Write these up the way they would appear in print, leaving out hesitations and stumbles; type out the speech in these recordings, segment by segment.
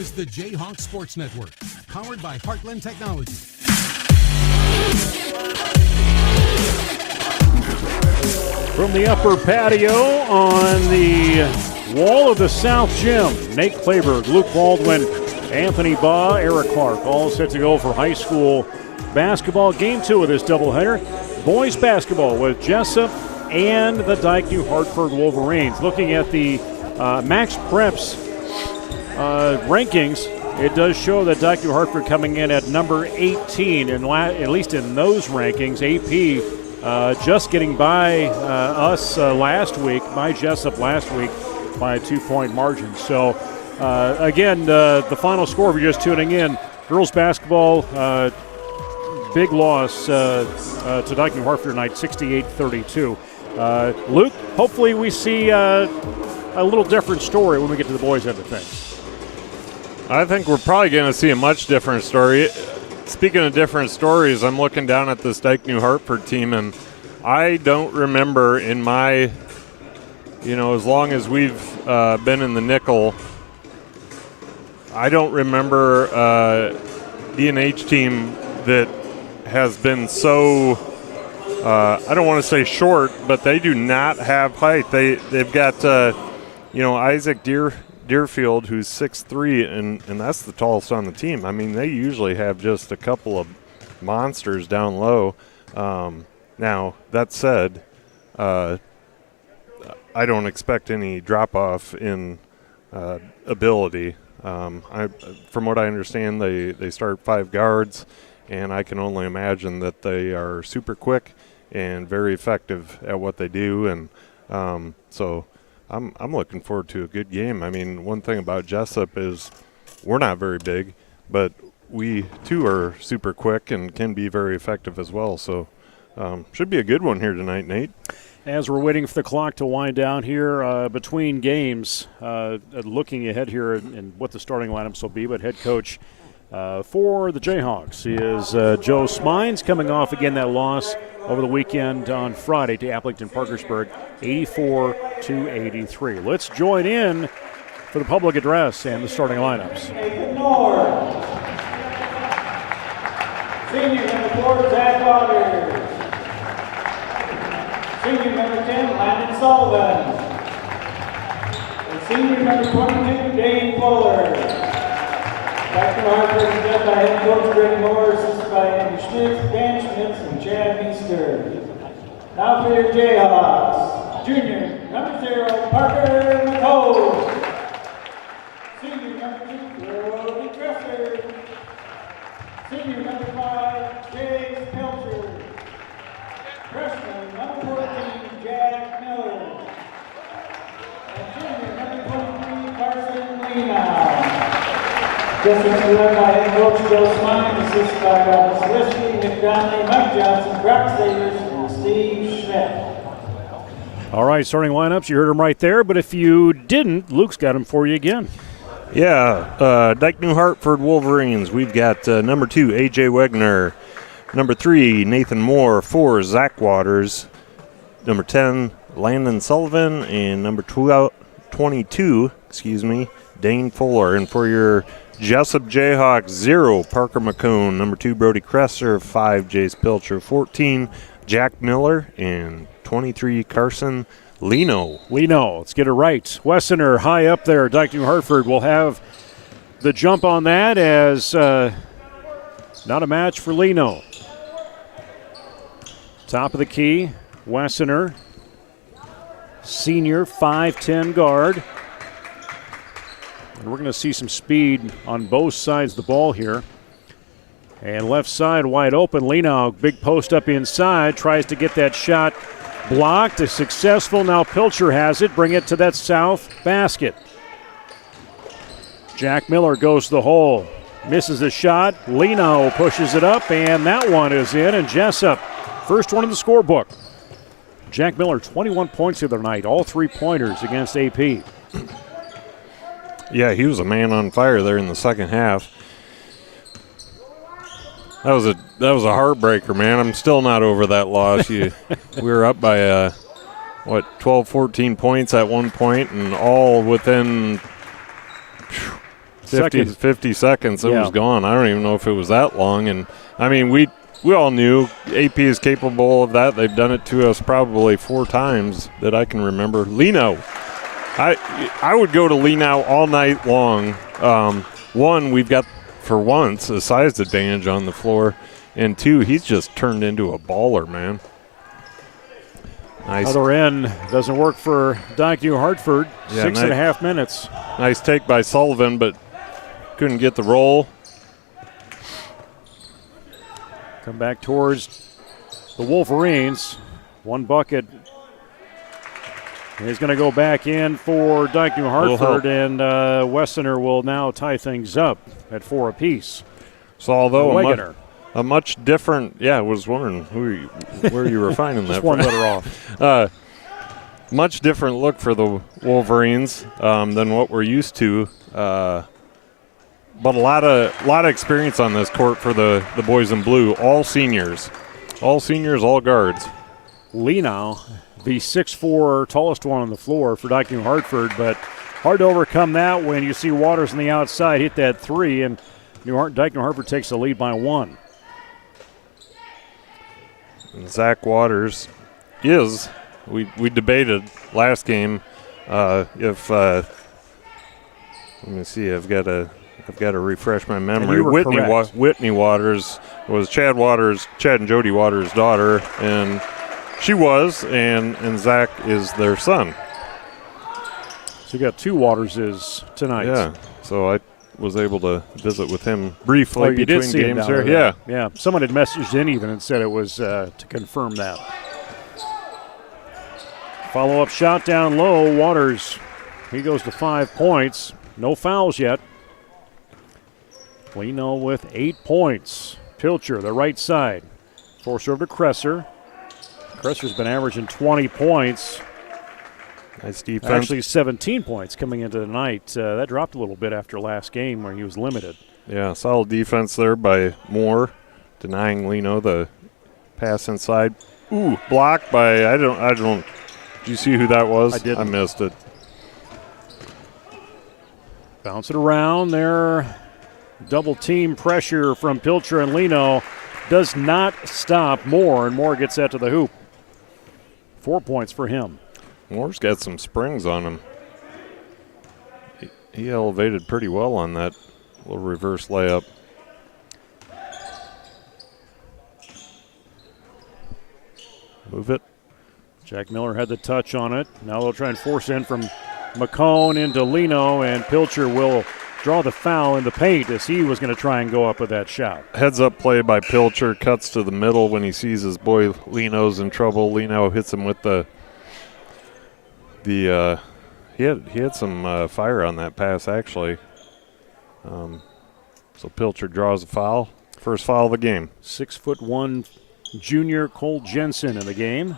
is the Jayhawk Sports Network, powered by Heartland Technology. From the upper patio on the wall of the South Gym, Nate Clayberg, Luke Baldwin, Anthony Baugh, Eric Clark, all set to go for high school basketball. Game 2 of this doubleheader. Boys basketball with Jesup and the Dike New Hartford Wolverines. Looking at the Max Preps rankings, it does show that Dike New Hartford coming in at number 18, and at least in those rankings. AP just getting by us last week, by Jesup last week, by a 2-point margin. So, again, the final score, if you're just tuning in, girls basketball, big loss to Dike New Hartford tonight, 68-32. Luke, hopefully we see a little different story when we get to the boys' end of things. I think we're probably going to see a much different story. Speaking of different stories, I'm looking down at this Dike New Hartford team, and I don't remember in my, as long as we've been in the nickel, I don't remember a DNH team that has been so, I don't want to say short, but they do not have height. They've got, Isaac Deerfield, who's 6'3", and that's the tallest on the team. I mean, they usually have just a couple of monsters down low. Now, that said, I don't expect any drop-off in ability. From what I understand, they start 5 guards, and I can only imagine that they are super quick and very effective at what they do. And so I'm looking forward to a good game. I mean, one thing about Jesup is we're not very big, but we too are super quick and can be very effective as well. So should be a good one here tonight, Nate. As we're waiting for the clock to wind down here between games, looking ahead here and what the starting lineups will be, but head coach for the Jayhawks is Joe Smines, coming off again that loss over the weekend on Friday to Applington-Parkersburg, 84-83. Let's join in for the public address and the starting lineups. Senior number 4, Zach Waters. Senior number 10, Landon Sullivan. And senior number 22, Dane Fuller. Dr. Harper is led by head coach Greg Moore, assisted by Andy Schmitz, Dan Schmitz, and Chad Meester. Now for your Jayhawks, junior number 0, Parker McCole. Senior number 2, Brody Kresser. Senior number 5, Chase Pelcher. Freshman number 14, Jack Miller. And junior number 23, Carson Lena. Just led by head coach Joe Smine, assisted by Rob Salisky, Nick Donnelly, Mike Johnson, Brock Sayers, and Steve Schmidt. All right, starting lineups, you heard them right there, but if you didn't, Luke's got them for you again. Yeah, Dike New Hartford Wolverines, we've got number 2, A.J. Wegner, number 3, Nathan Moore, 4, Zach Waters, number 10, Landon Sullivan, and number 22, Dane Fuller. And for your Jesup Jayhawks, 0, Parker McCone, number 2, Brody Kresser, 5, Jace Pilcher, 14, Jack Miller, and 23, Carson Leno, let's get it right. Wessener high up there. Dike New Hartford will have the jump on that as not a match for Leno. Top of the key, Wessener, senior, 5'10" guard. And we're going to see some speed on both sides of the ball here. And left side wide open. Leno, big post up inside, tries to get that shot blocked. Is successful. Now Pilcher has it. Bring it to that south basket. Jack Miller goes to the hole. Misses the shot. Leno pushes it up, and that one is in. And Jesup, first one in the scorebook. Jack Miller, 21 points the other night. All 3-pointers against AP. Yeah, he was a man on fire there in the second half. That was a heartbreaker, man. I'm still not over that loss. We were up by 12, 14 points at one point, and all within 50 seconds, it was gone. I don't even know if it was that long. And, I mean, we all knew AP is capable of that. They've done it to us probably 4 times that I can remember. Lino. I would go to Lino all night long. One, we've got, for once, a size advantage on the floor. And 2, he's just turned into a baller, man. Nice. Other end doesn't work for Dyke New Hartford. Yeah, 6.5 minutes. Nice take by Sullivan, but couldn't get the roll. Come back towards the Wolverines. 1 bucket. He's going to go back in for Dyke New Hartford, and Westerner will now tie things up at 4 apiece. So although a much different, I was wondering where you were finding that. Just one letter off. Much different look for the Wolverines than what we're used to. But a lot of experience on this court for the boys in blue. All seniors, all guards. Leno, the 6'4", tallest one on the floor for Dyke New Hartford, but hard to overcome that when you see Waters on the outside hit that 3, and Dyke New Hartford takes the lead by 1. And Zach Waters is, we debated last game if let me see, I've got to refresh my memory. Whitney Waters was Chad and Jody Waters' daughter, and she was, and Zach is their son. So you got 2 Waterses tonight. Yeah, so I was able to visit with him briefly between games here. Yeah. Someone had messaged in even and said it was to confirm that. Follow-up shot down low. Waters, he goes to 5 points. No fouls yet. Leno with 8 points. Pilcher, the right side. Force over to Kresser. Kresser's been averaging 20 points. Nice defense. Actually 17 points coming into the night. That dropped a little bit after last game where he was limited. Yeah, solid defense there by Moore, denying Leno the pass inside. Ooh, blocked by, I don't, did you see who that was? I didn't. I missed it. Bounce it around there. Double team pressure from Pilcher, and Leno does not stop Moore, and Moore gets that to the hoop. 4 points for him. Moore's got some springs on him. He elevated pretty well on that little reverse layup. Move it. Jack Miller had the touch on it. Now they'll try and force in from McCone into Leno, and Pilcher will draw the foul in the paint as he was going to try and go up with that shot. Heads up play by Pilcher, cuts to the middle when he sees his boy Leno's in trouble. Leno hits him with he had some fire on that pass actually. So Pilcher draws a foul. First foul of the game. 6'1" junior Cole Jensen in the game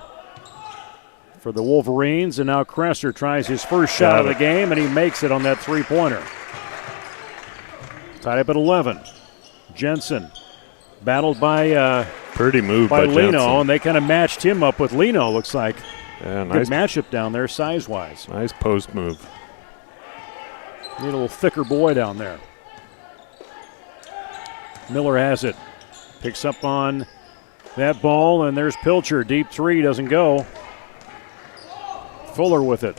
for the Wolverines, and now Kresser tries his first shot of the game, and he makes it on that 3-pointer. Tied up at 11. Jensen battled by pretty move by Leno, Jensen. and they kind of matched him up with Leno, looks like. Yeah, nice. Good matchup down there size-wise. Nice post move. Need a little thicker boy down there. Miller has it. Picks up on that ball, and there's Pilcher. Deep 3 doesn't go. Fuller with it.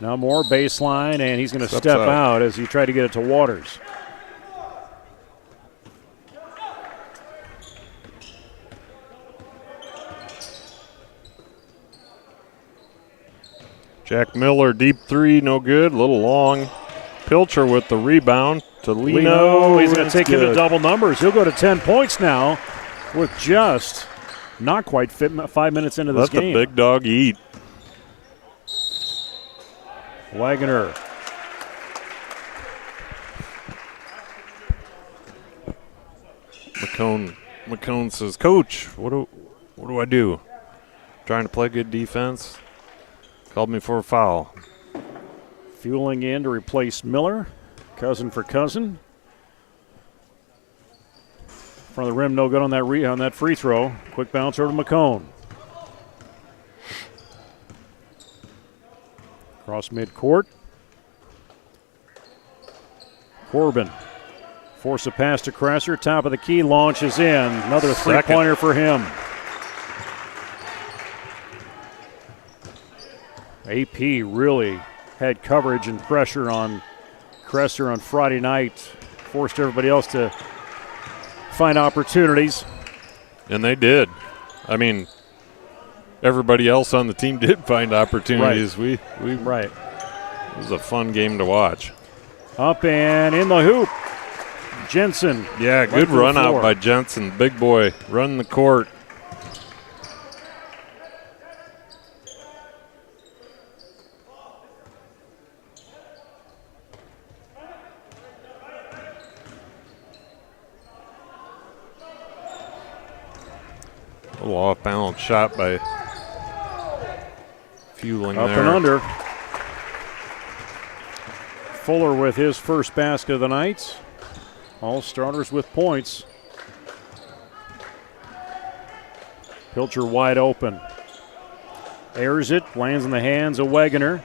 Now Moore baseline, and he's going to step out as he tried to get it to Waters. Jack Miller, deep 3, no good, a little long. Pilcher with the rebound to Leno. He's going to take him to double numbers. He'll go to 10 points now with just not quite 5 minutes into this game. Let the big dog eat. Wagner. McCone says, "Coach, what do I do? Trying to play good defense. Called me for a foul." Fueling in to replace Miller. Cousin for Cousin. Front of the rim, no good on that free throw. Quick bounce over to McCone. Cross midcourt. Corbin. Force a pass to Kresser. Top of the key. Launches in. Another three-pointer for him. AP really had coverage and pressure on Kresser on Friday night. Forced everybody else to find opportunities. And they did. I mean, everybody else on the team did find opportunities. Right. Right. It was a fun game to watch. Up and in the hoop. Jensen. Yeah, good run out by Jensen. Big boy running the court. A little off-balance shot by Fueling up there. and under. Fuller with his first basket of the night. All starters with points. Pilcher wide open. Airs it, lands in the hands of Wegener.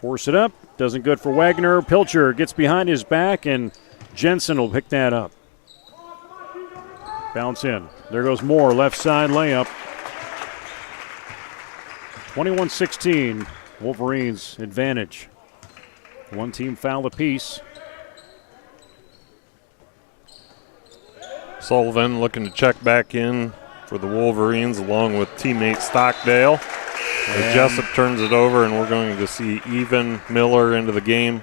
Force it up, doesn't good for Wegener. Pilcher gets behind his back, and Jensen will pick that up. Bounce in. There goes Moore, left side layup. 21-16, Wolverines advantage. One team foul apiece. Sullivan looking to check back in for the Wolverines along with teammate Stockdale. As Jesup turns it over, and we're going to see Even Miller into the game,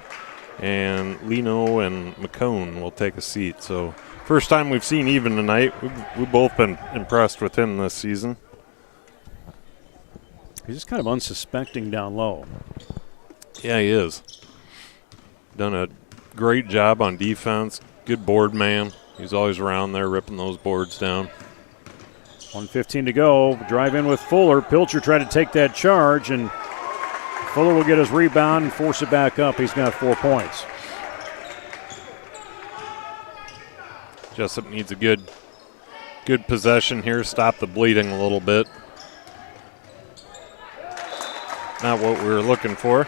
and Lino and McCone will take a seat. So first time we've seen Even tonight. We've both been impressed with him this season. He's just kind of unsuspecting down low. Yeah, he is. Done a great job on defense. Good board man. He's always around there ripping those boards down. 1:15 to go. Drive in with Fuller. Pilcher tried to take that charge, and Fuller will get his rebound and force it back up. He's got 4 points. Jesup needs a good possession here. Stop the bleeding a little bit. Not what we were looking for.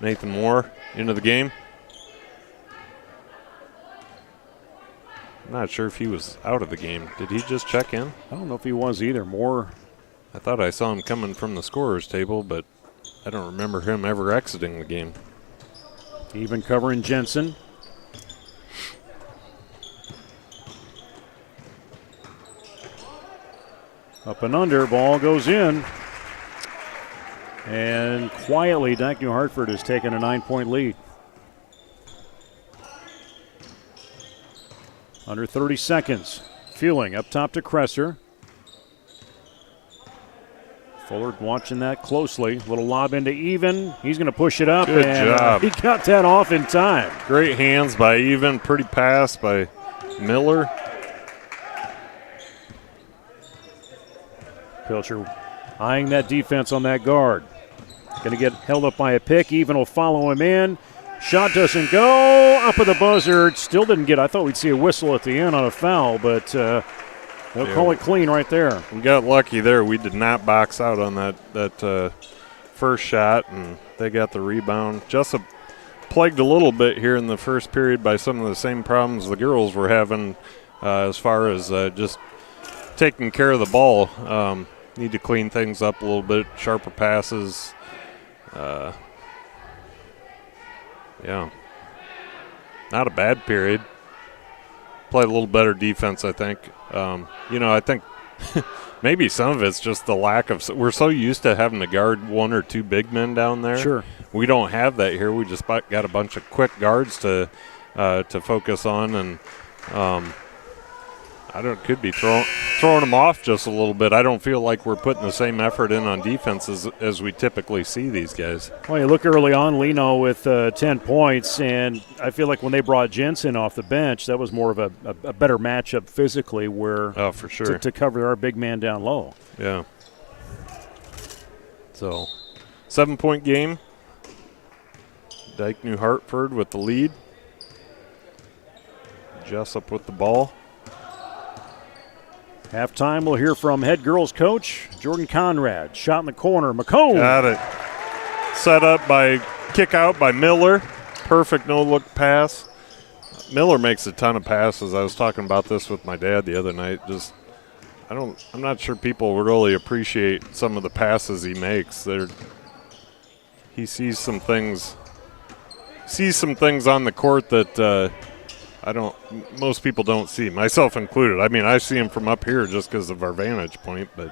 Nathan Moore into the game. I'm not sure if he was out of the game. Did he just check in? I don't know if he was either. Moore. I thought I saw him coming from the scorer's table, but I don't remember him ever exiting the game. Even covering Jensen. Up and under, ball goes in. And quietly, Dyke New Hartford has taken a 9-point lead. Under 30 seconds. Fueling up top to Kresser. Fuller watching that closely. Little lob into Even. He's going to push it up. Good and, job. He got that off in time. Great hands by Even. Pretty pass by Miller. Pilcher eyeing that defense on that guard. Going to get held up by a pick. Even will follow him in. Shot doesn't go. Up at the buzzer. Still didn't get. I thought we'd see a whistle at the end on a foul, but they'll call it clean right there. We got lucky there. We did not box out on that first shot, and they got the rebound. Jesup plagued a little bit here in the first period by some of the same problems the girls were having as far as just taking care of the ball. Need to clean things up a little bit, sharper passes. Yeah. Not a bad period. Played a little better defense, I think. I think maybe some of it's just the lack of – we're so used to having to guard one or two big men down there. Sure. We don't have that here. We just got a bunch of quick guards to focus on, and could be throwing them off just a little bit. I don't feel like we're putting the same effort in on defense as we typically see these guys. Well, you look early on, Lino with 10 points, and I feel like when they brought Jensen off the bench, that was more of a better matchup physically where for sure. to cover our big man down low. Yeah. So, 7-point game. Dyke New Hartford with the lead. Jesup with the ball. Halftime, we'll hear from head girls coach Jordan Conrad. Shot in the corner, McComb. Got it. Set up kick out by Miller. Perfect no-look pass. Miller makes a ton of passes. I was talking about this with my dad the other night. I'm not sure people really appreciate some of the passes he makes. He sees some things on the court that most people don't see, myself included. I mean, I see him from up here just because of our vantage point, but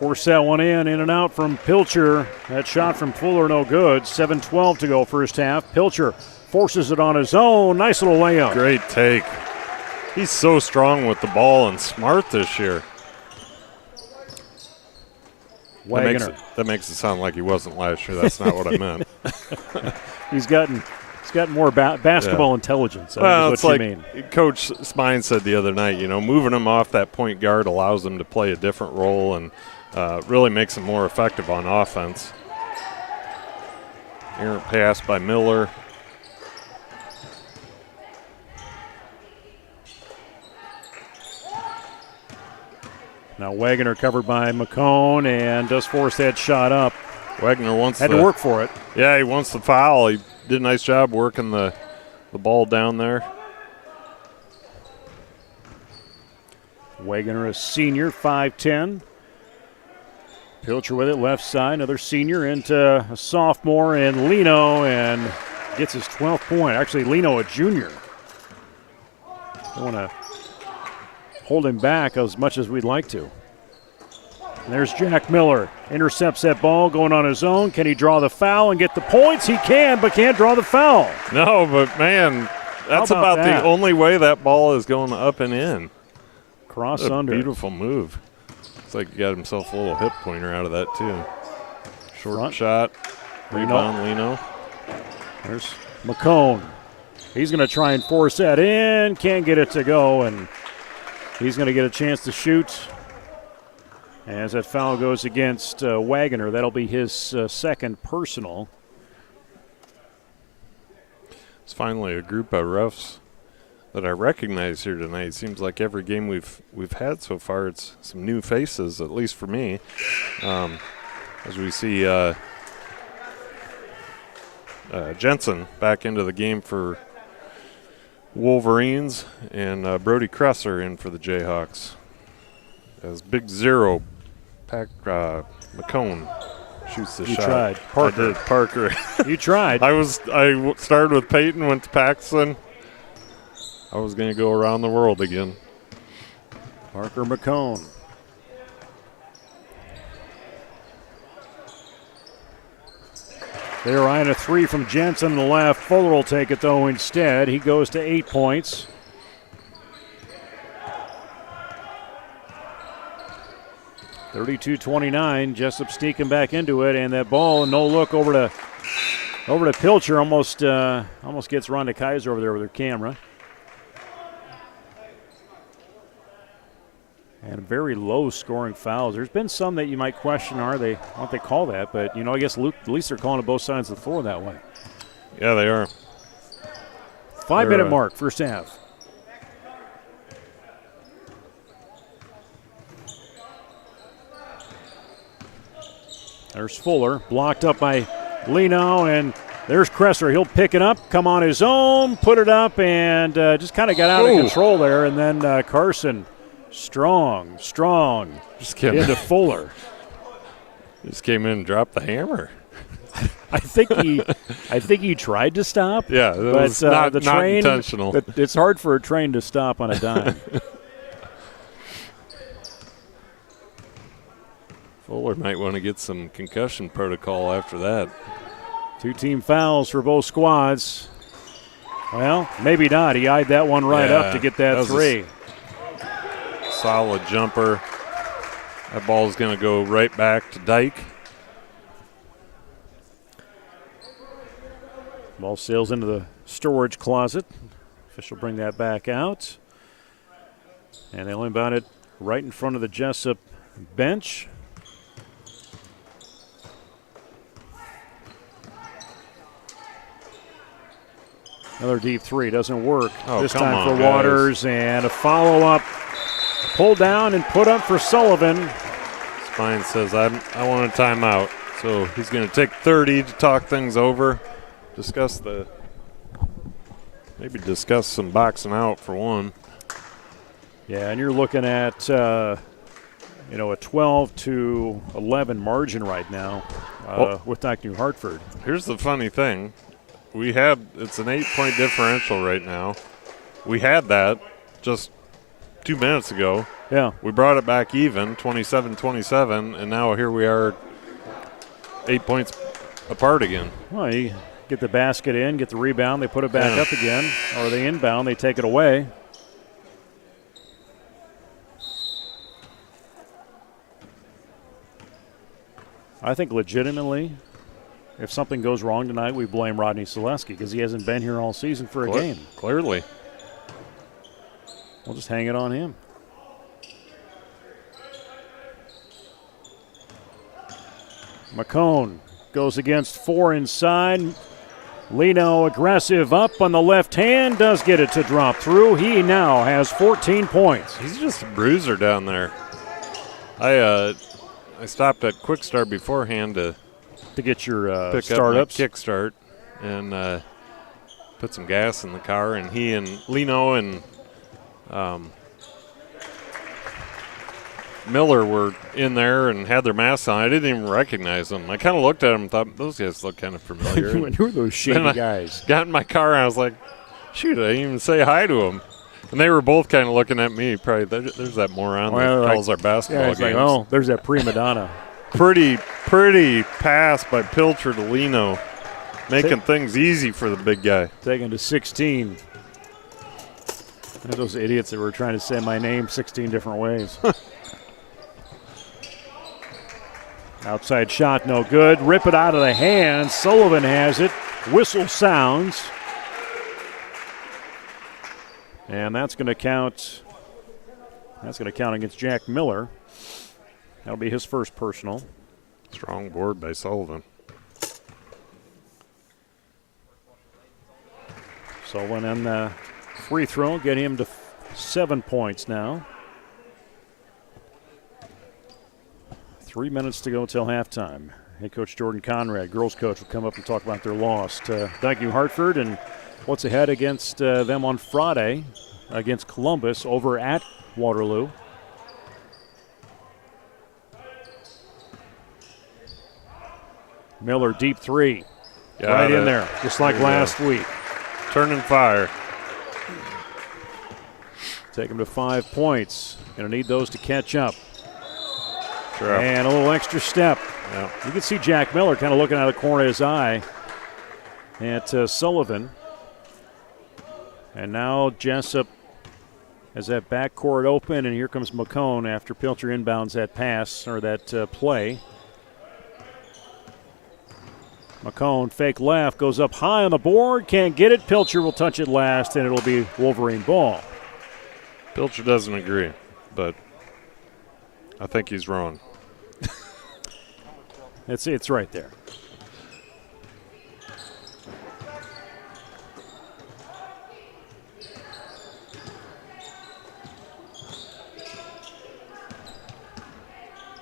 Force that one in and out from Pilcher. That shot from Fuller, no good. 7:12 to go first half. Pilcher forces it on his own. Nice little layup. Great take. He's so strong with the ball and smart this year. Wagner. That makes it sound like he wasn't last year. That's not what I meant. He's gotten more basketball intelligence. Well, is it's what you like mean. Coach Spine said the other night, moving him off that point guard allows him to play a different role and really makes him more effective on offense. Errant pass by Miller. Now Wagner covered by McCone and does force that shot up. Wagner had to work for it. Yeah, he wants the foul. He did a nice job working the ball down there. Wagner, a senior, 5'10". Pilcher with it, left side. Another senior into a sophomore and Lino, and gets his 12th point. Actually, Lino, a junior. Don't want to hold him back as much as we'd like to. And there's Jack Miller. Intercepts that ball, going on his own. Can he draw the foul and get the points? He can, but can't draw the foul. No, but man, that's about the only way that ball is going up and in. Cross under. Beautiful move. It's like he got himself a little hip pointer out of that, too. Short shot. Rebound, Lino. There's McCone. He's going to try and force that in. Can't get it to go, and he's going to get a chance to shoot. As that foul goes against Wagner, that'll be his second personal. It's finally a group of refs that I recognize here tonight. It seems like every game we've had so far, it's some new faces, at least for me. As we see Jensen back into the game for Wolverines, and Brody Kresser in for the Jayhawks. As Big Zero, McCone shoots the shot. You tried. Parker. I did. Parker. You tried. I started with Peyton, went to Paxson. I was going to go around the world again. Parker McCone. They're eyeing a three from Jensen on the left. Fuller will take it, though, instead. He goes to 8 points. (32-29). Jesup sneaking back into it, and that ball, no look over to Pilcher. Almost gets Rhonda Kaiser over there with her camera. And very low scoring fouls. There's been some that you might question, why don't they call that? But, I guess at least they're calling it both sides of the floor that way. Yeah, they are. 5-minute mark, first half. There's Fuller, blocked up by Lino, and there's Kresser. He'll pick it up, come on his own, put it up, and just kind of got out of control there. And then Carson, strong, just into Fuller. Just came in and dropped the hammer. I think he tried to stop. Yeah, that was not intentional. But it's hard for a train to stop on a dime. Fuller might want to get some concussion protocol after that. 2 team fouls for both squads. Well, maybe not. He eyed that one right up to get that three. Solid jumper. That ball is going to go right back to Dyke. Ball sails into the storage closet. Official bring that back out. And they'll inbound it right in front of the Jesup bench. Another deep three doesn't work. Oh, this come time on, for guys. Waters, and a follow-up. Pull down and put up for Sullivan. Spine says, I want a timeout. So he's going to take 30 to talk things over. Maybe discuss some boxing out for one. Yeah, and you're looking at, a 12-11 margin right now with New Hartford. Here's the funny thing. It's an 8-point differential right now. We had that just 2 minutes ago. Yeah. We brought it back even, 27-27, and now here we are 8 points apart again. Well, you get the basket in, get the rebound, they put it back up again, or they inbound, they take it away. I think legitimately, if something goes wrong tonight, we blame Rodney Selesky because he hasn't been here all season for a game. Clearly. We'll just hang it on him. McCone goes against 4 inside. Lino aggressive up on the left hand, does get it to drop through. He now has 14 points. He's just a bruiser down there. I stopped at Quick Start beforehand to get your pick startups. up my kickstart and put some gas in the car. And he and Lino and Miller were in there and had their masks on. I didn't even recognize them. I kind of looked at them and thought, those guys look kind of familiar. Who are those shady guys? Got in my car and I was like, shoot, I didn't even say hi to them. And they were both kind of looking at me. Probably there's that moron that calls our basketball games. Like, oh, there's that prima donna. Pretty pass by Pilcher to Lino, making things easy for the big guy. Taking to 16. Those idiots that were trying to say my name 16 different ways. Outside shot, no good. Rip it out of the hands. Sullivan has it. Whistle sounds. And that's going to count. That's going to count against Jack Miller. That'll be his first personal. Strong board by Sullivan. Sullivan on the free throw, get him to 7 points now. 3 minutes to go till halftime. Head coach Jordan Conrad, girls coach, will come up and talk about their loss to New Hartford and what's ahead against them on Friday against Columbus over at Waterloo. Miller, deep three. Right in there, just like last week. Turning fire. Take him to 5 points. Going to need those to catch up. Sure. And a little extra step. Yeah. You can see Jack Miller kind of looking out of the corner of his eye at Sullivan. And now Jesup has that backcourt open, and here comes McCone after Pilcher inbounds that pass, or that play. McCone, fake left, goes up high on the board, can't get it. Pilcher will touch it last, and it'll be Wolverine ball. Pilcher doesn't agree, but I think he's wrong. It's right there.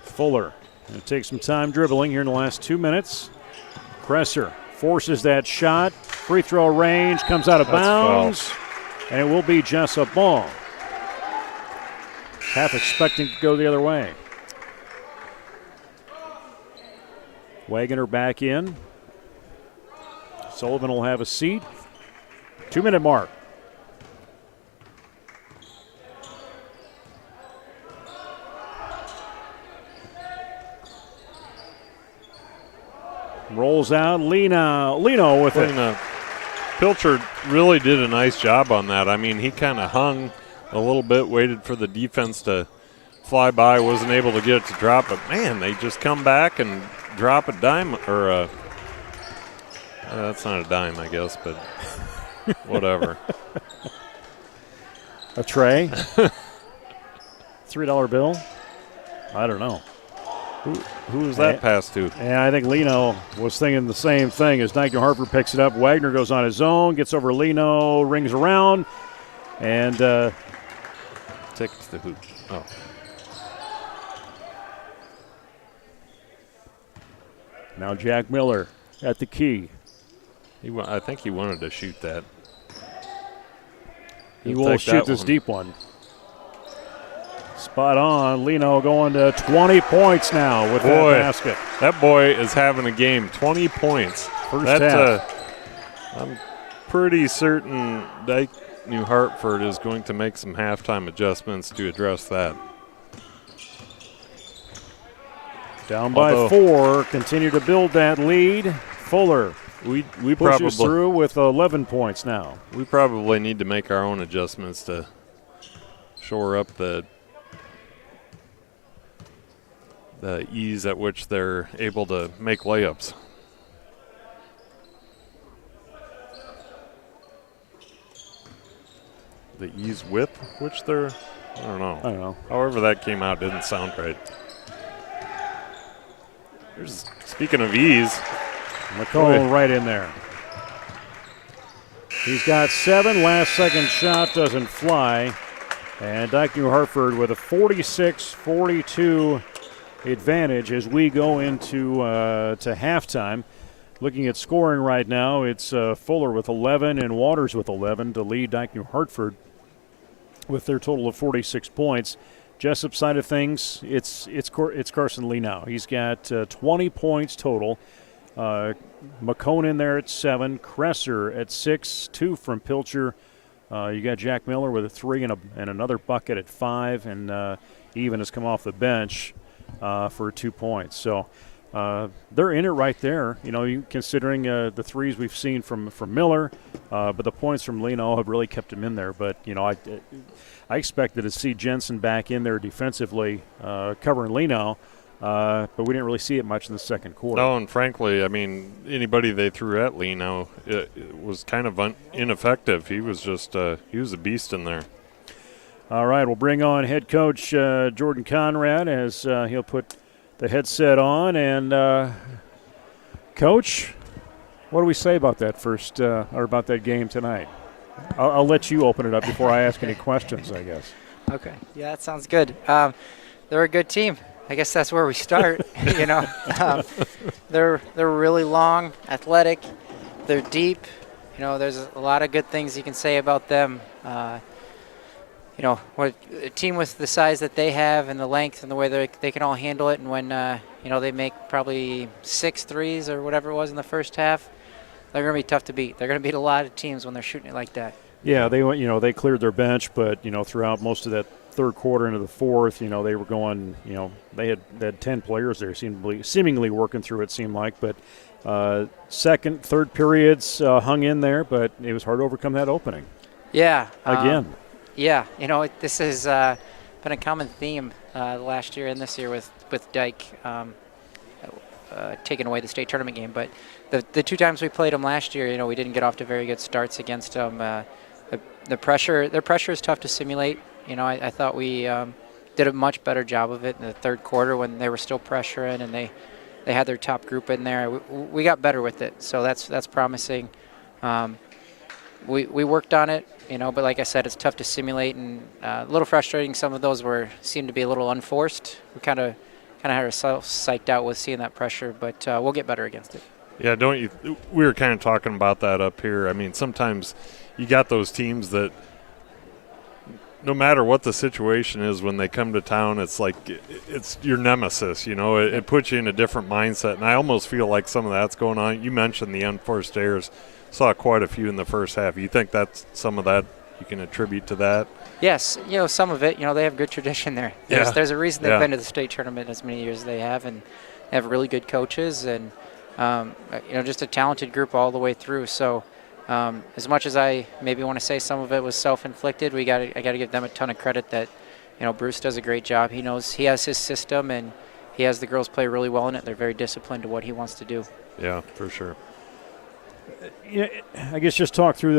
Fuller going to take some time dribbling here in the last 2 minutes. Kresser forces that shot. Free throw range, comes out of bounds. And it will be Jesup ball. Half expecting to go the other way. Wagoner back in. Sullivan will have a seat. 2 minute mark. Rolls out, Lino with it. Pilcher really did a nice job on that. I mean, he kind of hung a little bit, waited for the defense to fly by, wasn't able to get it to drop. But, man, they just come back and drop a dime, or that's not a dime, I guess, but whatever. A tray? $3 bill? I don't know. Who was that pass to? And I think Leno was thinking the same thing as Dyke New Hartford picks it up. Wagner goes on his own, gets over Leno, rings around, and takes the hoop. Oh. Now Jack Miller at the key. I think he wanted to shoot that. He will shoot this deep one. Spot on. Leno going to 20 points now with that basket. That boy is having a game. 20 points. First half. I'm pretty certain Dyke New Hartford is going to make some halftime adjustments to address that. Down by 4. Continue to build that lead. Fuller. We pushes probably through with 11 points now. We probably need to make our own adjustments to shore up the ease at which they're able to make layups. The ease with which they're, I don't know. However that came out didn't sound right. Speaking of ease, McCone right in there. He's got 7. Last second shot doesn't fly. And Dyke New Hartford with a 46-42 advantage as we go into to halftime. Looking at scoring right now, it's Fuller with 11 and Waters with 11 to lead Dyke New Hartford with their total of 46 points. Jesup side of things, it's Carson Lee now. He's got 20 points total. McCone in there at 7, Kresser at 6, 2 from Pilcher. You got Jack Miller with a 3 and another bucket at 5, and Even has come off the bench for 2 points. So they're in it right there. Considering the threes we've seen from Miller, but the points from Leno have really kept him in there. But I expected to see Jensen back in there defensively, covering Leno. But we didn't really see it much in the second quarter. No, and frankly, anybody they threw at Leno it was kind of ineffective. He was just he was a beast in there. All right, we'll bring on head coach Jordan Conrad as he'll put the headset on. And Coach, what do we say about that first or about that game tonight? I'll let you open it up before I ask any questions, I guess. Okay. Yeah, that sounds good. They're a good team. I guess that's where we start. They're really long, athletic. They're deep. There's a lot of good things you can say about them. What a team with the size that they have and the length and the way they can all handle it. And when they make probably 6 threes or whatever it was in the first half, they're going to be tough to beat. They're going to beat a lot of teams when they're shooting it like that. Yeah, they went. They cleared their bench, but throughout most of that third quarter into the fourth, they were going. They had 10 players there, seemingly working through it. Seemed like, but second, third periods hung in there, but it was hard to overcome that opening. Yeah. Again. This has been a common theme last year and this year with Dyke taking away the state tournament game. But the 2 times we played them last year, we didn't get off to very good starts against them. Their pressure is tough to simulate. I thought we did a much better job of it in the third quarter when they were still pressuring and they had their top group in there. We got better with it, so that's promising. We worked on it, but like I said, it's tough to simulate and a little frustrating. Some of those seemed to be a little unforced. We kind of had ourselves psyched out with seeing that pressure, but we'll get better against it. Yeah, don't you? We were kind of talking about that up here. sometimes you got those teams that no matter what the situation is, when they come to town, it's like it's your nemesis. It puts you in a different mindset, and I almost feel like some of that's going on. You mentioned the unforced errors. Saw quite a few in the first half. You think that's some of that you can attribute to that? Yes, some of it. They have good tradition there. There's a reason they've been to the state tournament as many years as they have, and they have really good coaches and just a talented group all the way through. So as much as I maybe want to say some of it was self-inflicted, I got to give them a ton of credit that Bruce does a great job. He knows he has his system and he has the girls play really well in it. They're very disciplined to what he wants to do. Yeah, for sure. I guess just talk through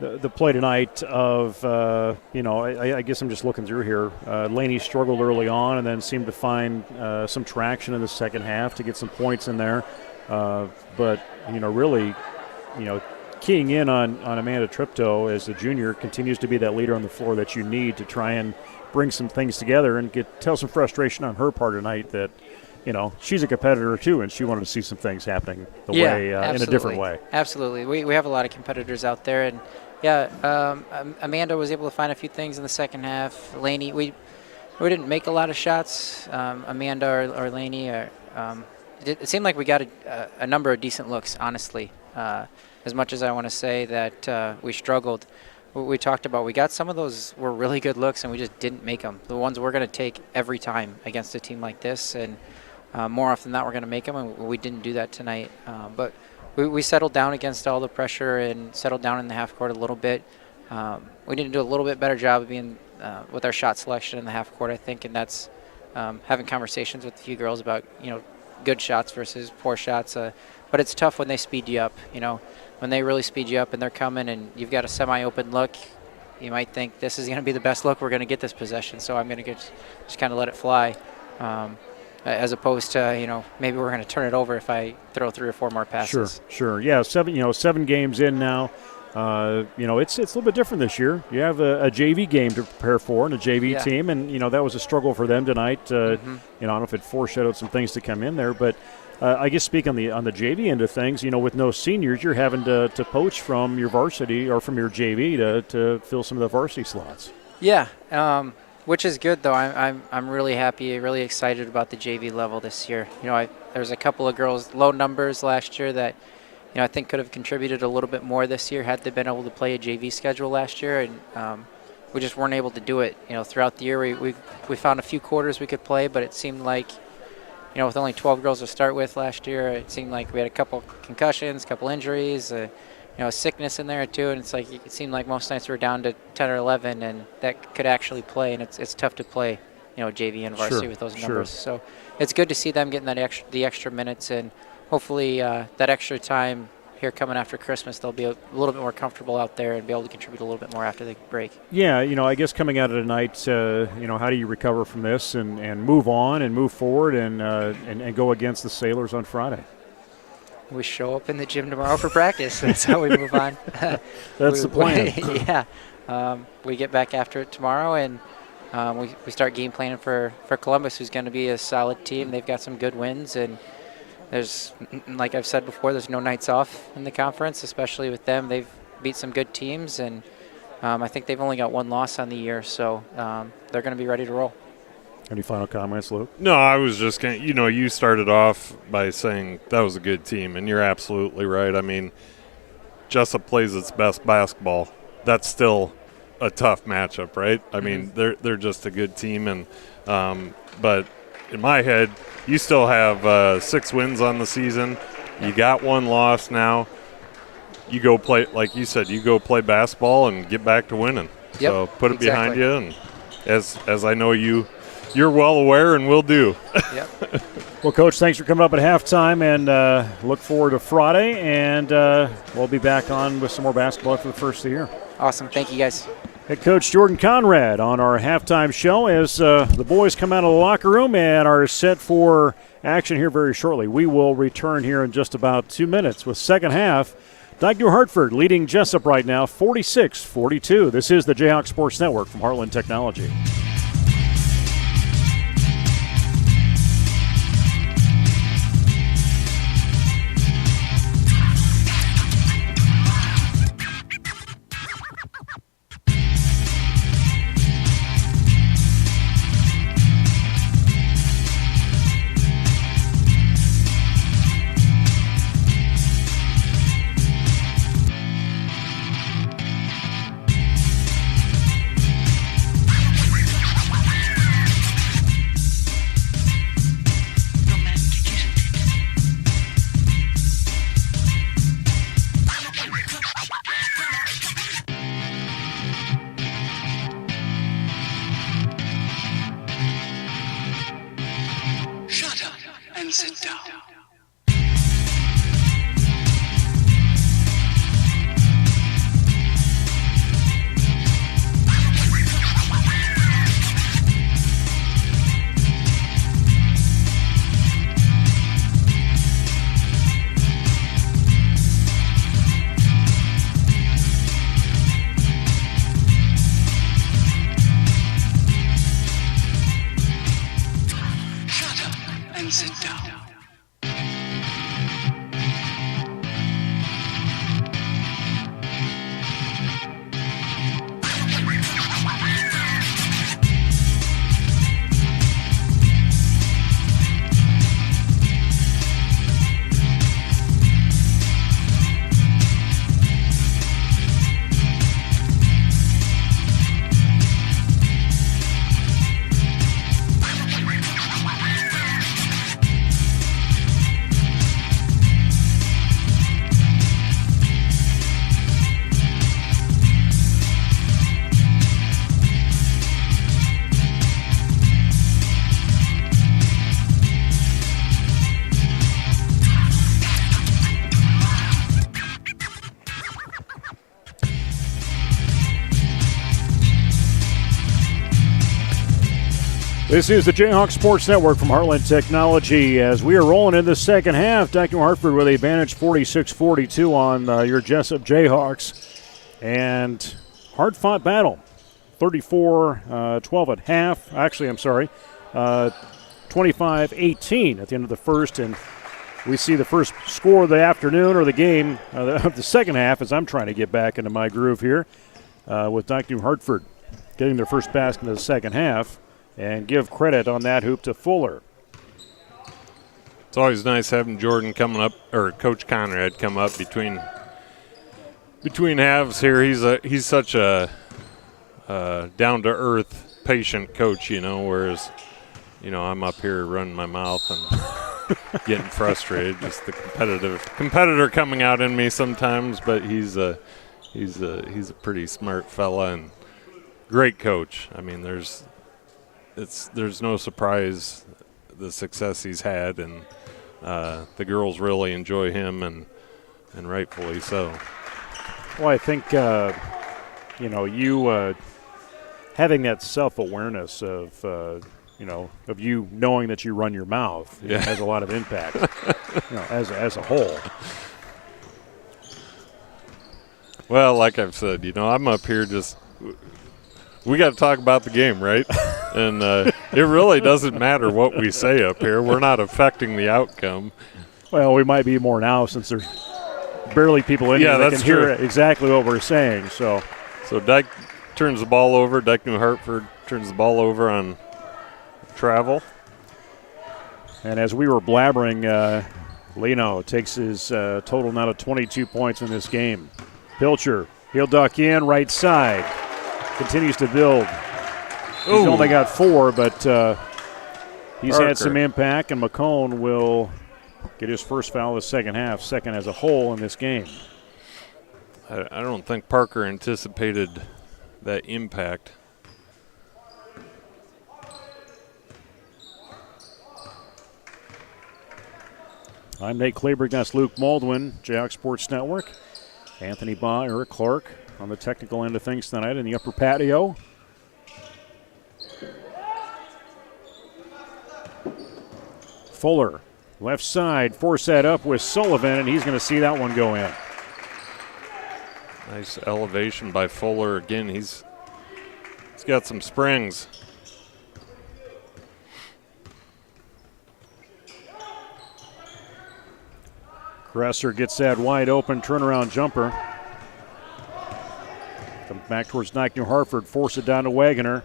the play tonight of, I guess I'm just looking through here. Laney struggled early on and then seemed to find some traction in the second half to get some points in there. But, really, keying in on Amanda Tripto as a junior continues to be that leader on the floor that you need to try and bring some things together and tell some frustration on her part tonight that, she's a competitor too, and she wanted to see some things happening in a different way. Absolutely. We have a lot of competitors out there, and Amanda was able to find a few things in the second half. Laney, we didn't make a lot of shots. Amanda or Laney, it seemed like we got a number of decent looks, honestly. As much as I want to say that we struggled, we talked about, we got some of those were really good looks, and we just didn't make them. The ones we're going to take every time against a team like this, and more often than not, we're going to make them, and we didn't do that tonight. But we settled down against all the pressure and settled down in the half court a little bit. We need to do a little bit better job of being with our shot selection in the half court, I think, and that's having conversations with a few girls about, good shots versus poor shots. But it's tough when they speed you up, when they really speed you up and they're coming and you've got a semi-open look. You might think this is going to be the best look we're going to get this possession, so I'm going to just kind of let it fly. As opposed to, maybe we're going to turn it over if I throw 3 or 4 more passes. Sure. Yeah, 7 games in now. It's a little bit different this year. You have a JV game to prepare for and a JV team, and, that was a struggle for them tonight. I don't know if it foreshadowed some things to come in there, but I guess speak on the JV end of things, with no seniors, you're having to poach from your varsity or from your JV to fill some of the varsity slots. Yeah. Which is good, though. I'm really happy, really excited about the JV level this year. There's a couple of girls, low numbers last year that, I think could have contributed a little bit more this year had they been able to play a JV schedule last year, and we just weren't able to do it. Throughout the year, we found a few quarters we could play, but it seemed like, with only 12 girls to start with last year, it seemed like we had a couple concussions, a couple injuries, sickness in there too, and it seemed like most nights we were down to 10 or 11, and that could actually play, and it's tough to play, JV and varsity with those numbers. So it's good to see them getting the extra minutes, and hopefully that extra time here coming after Christmas, they'll be a little bit more comfortable out there and be able to contribute a little bit more after the break. Yeah, I guess coming out of tonight, how do you recover from this and move on and move forward and go against the Sailors on Friday? We show up in the gym tomorrow for practice. That's how we move on. That's the plan. We get back after it tomorrow, and we start game planning for Columbus, who's going to be a solid team. They've got some good wins, and there's, like I've said before, there's no nights off in the conference, especially with them. They've beat some good teams, and I think they've only got 1 loss on the year, so they're going to be ready to roll. Any final comments, Luke? No, I was just going to, you started off by saying that was a good team, and you're absolutely right. I mean, Jesup plays its best basketball. That's still a tough matchup, right? I mean, they're just a good team, and but in my head, you still have 6 wins on the season. You got 1 loss now. You go play, like you said, you go play basketball and get back to winning. Yep, so put it behind you, and as I know you're well aware and will do. Yep. Well, Coach, thanks for coming up at halftime, and look forward to Friday, and we'll be back on with some more basketball for the first of the year. Awesome. Thank you, guys. Head coach Jordan Conrad on our halftime show as the boys come out of the locker room and are set for action here very shortly. We will return here in just about 2 minutes with second half. Dyke New Hartford leading Jesup right now 46-42. This is the Jayhawk Sports Network from Heartland Technology. Shut up and sit down. and sit down. This is the Jayhawk Sports Network from Heartland Technology as we are rolling in the second half. Dyke Hartford with a advantage 46-42 on your Jesup Jayhawks. And hard-fought battle. 34-12 at half. Actually, I'm sorry. 25-18 at the end of the first. And we see the first score of the afternoon or the game of the second half as I'm trying to get back into my groove here with Dyke Hartford getting their first basket in the second half. And give credit on that hoop to Fuller. It's always nice having Jordan coming up, or Coach Conrad come up between halves here. He's such a down-to-earth, patient coach, whereas, I'm up here running my mouth and getting frustrated. Just the competitor coming out in me sometimes, but he's a pretty smart fella and great coach. I mean, there's no surprise the success he's had, and the girls really enjoy him, and rightfully so. Well, I think you having that self-awareness of you knowing that you run your mouth has a lot of impact as a whole. Well, like I've said, I'm up here just. We got to talk about the game, right? And it really doesn't matter what we say up here. We're not affecting the outcome. Well, we might be more now since there's barely people in here that can hear exactly what we're saying. So Dyke turns the ball over. Dyke New Hartford turns the ball over on travel. And as we were blabbering, Leno takes his total now to 22 points in this game. Pilcher, he'll duck in, right side. Continues to build. He's only got 4, but he's Parker had some impact, and McCone will get his first foul of the second half, second as a whole in this game. I don't think Parker anticipated that impact. I'm Nate Kleberg, that's Luke Maldwin, Jayhawk Sports Network. Anthony Baugh, Eric Clark on the technical end of things tonight in the upper patio. Fuller, left side, force that up with Sullivan, and he's going to see that one go in. Nice elevation by Fuller. Again, he's got some springs. Gresser gets that wide open turnaround jumper. Comes back towards Dyke New Hartford, force it down to Wagoner.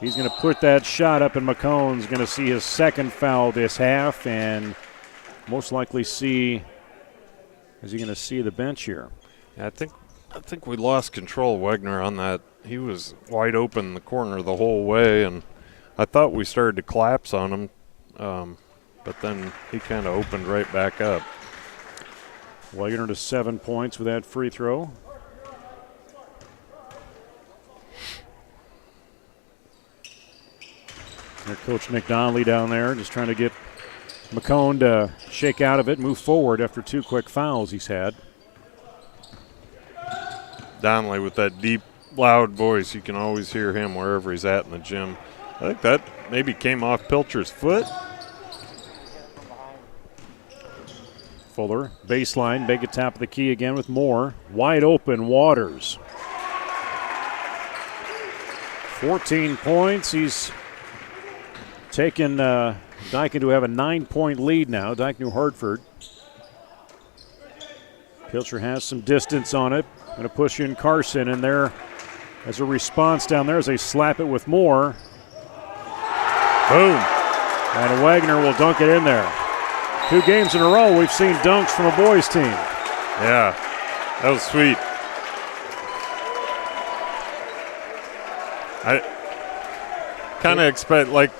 He's going to put that shot up, and McCone's going to see his second foul this half, and most likely is he going to see the bench here? Yeah, I think we lost control of Wagner on that. He was wide open in the corner the whole way, and I thought we started to collapse on him, but then he kind of opened right back up. Wagner to 7 points with that free throw. Their coach Nick Donnelly down there just trying to get McCone to shake out of it, move forward after 2 quick fouls he's had. Donnelly with that deep, loud voice. You can always hear him wherever he's at in the gym. I think that maybe came off Pilcher's foot. Fuller, baseline, big at top of the key again with Moore. Wide open, Waters. 14 points. He's taken Dyke to have a 9-point lead now. Dyke New Hartford. Pilcher has some distance on it. Going to push in Carson, and there, as a response down there, as they slap it with more. Boom. And Wagner will dunk it in there. 2 games in a row we've seen dunks from a boys team. Yeah, that was sweet. I kind of expect, like,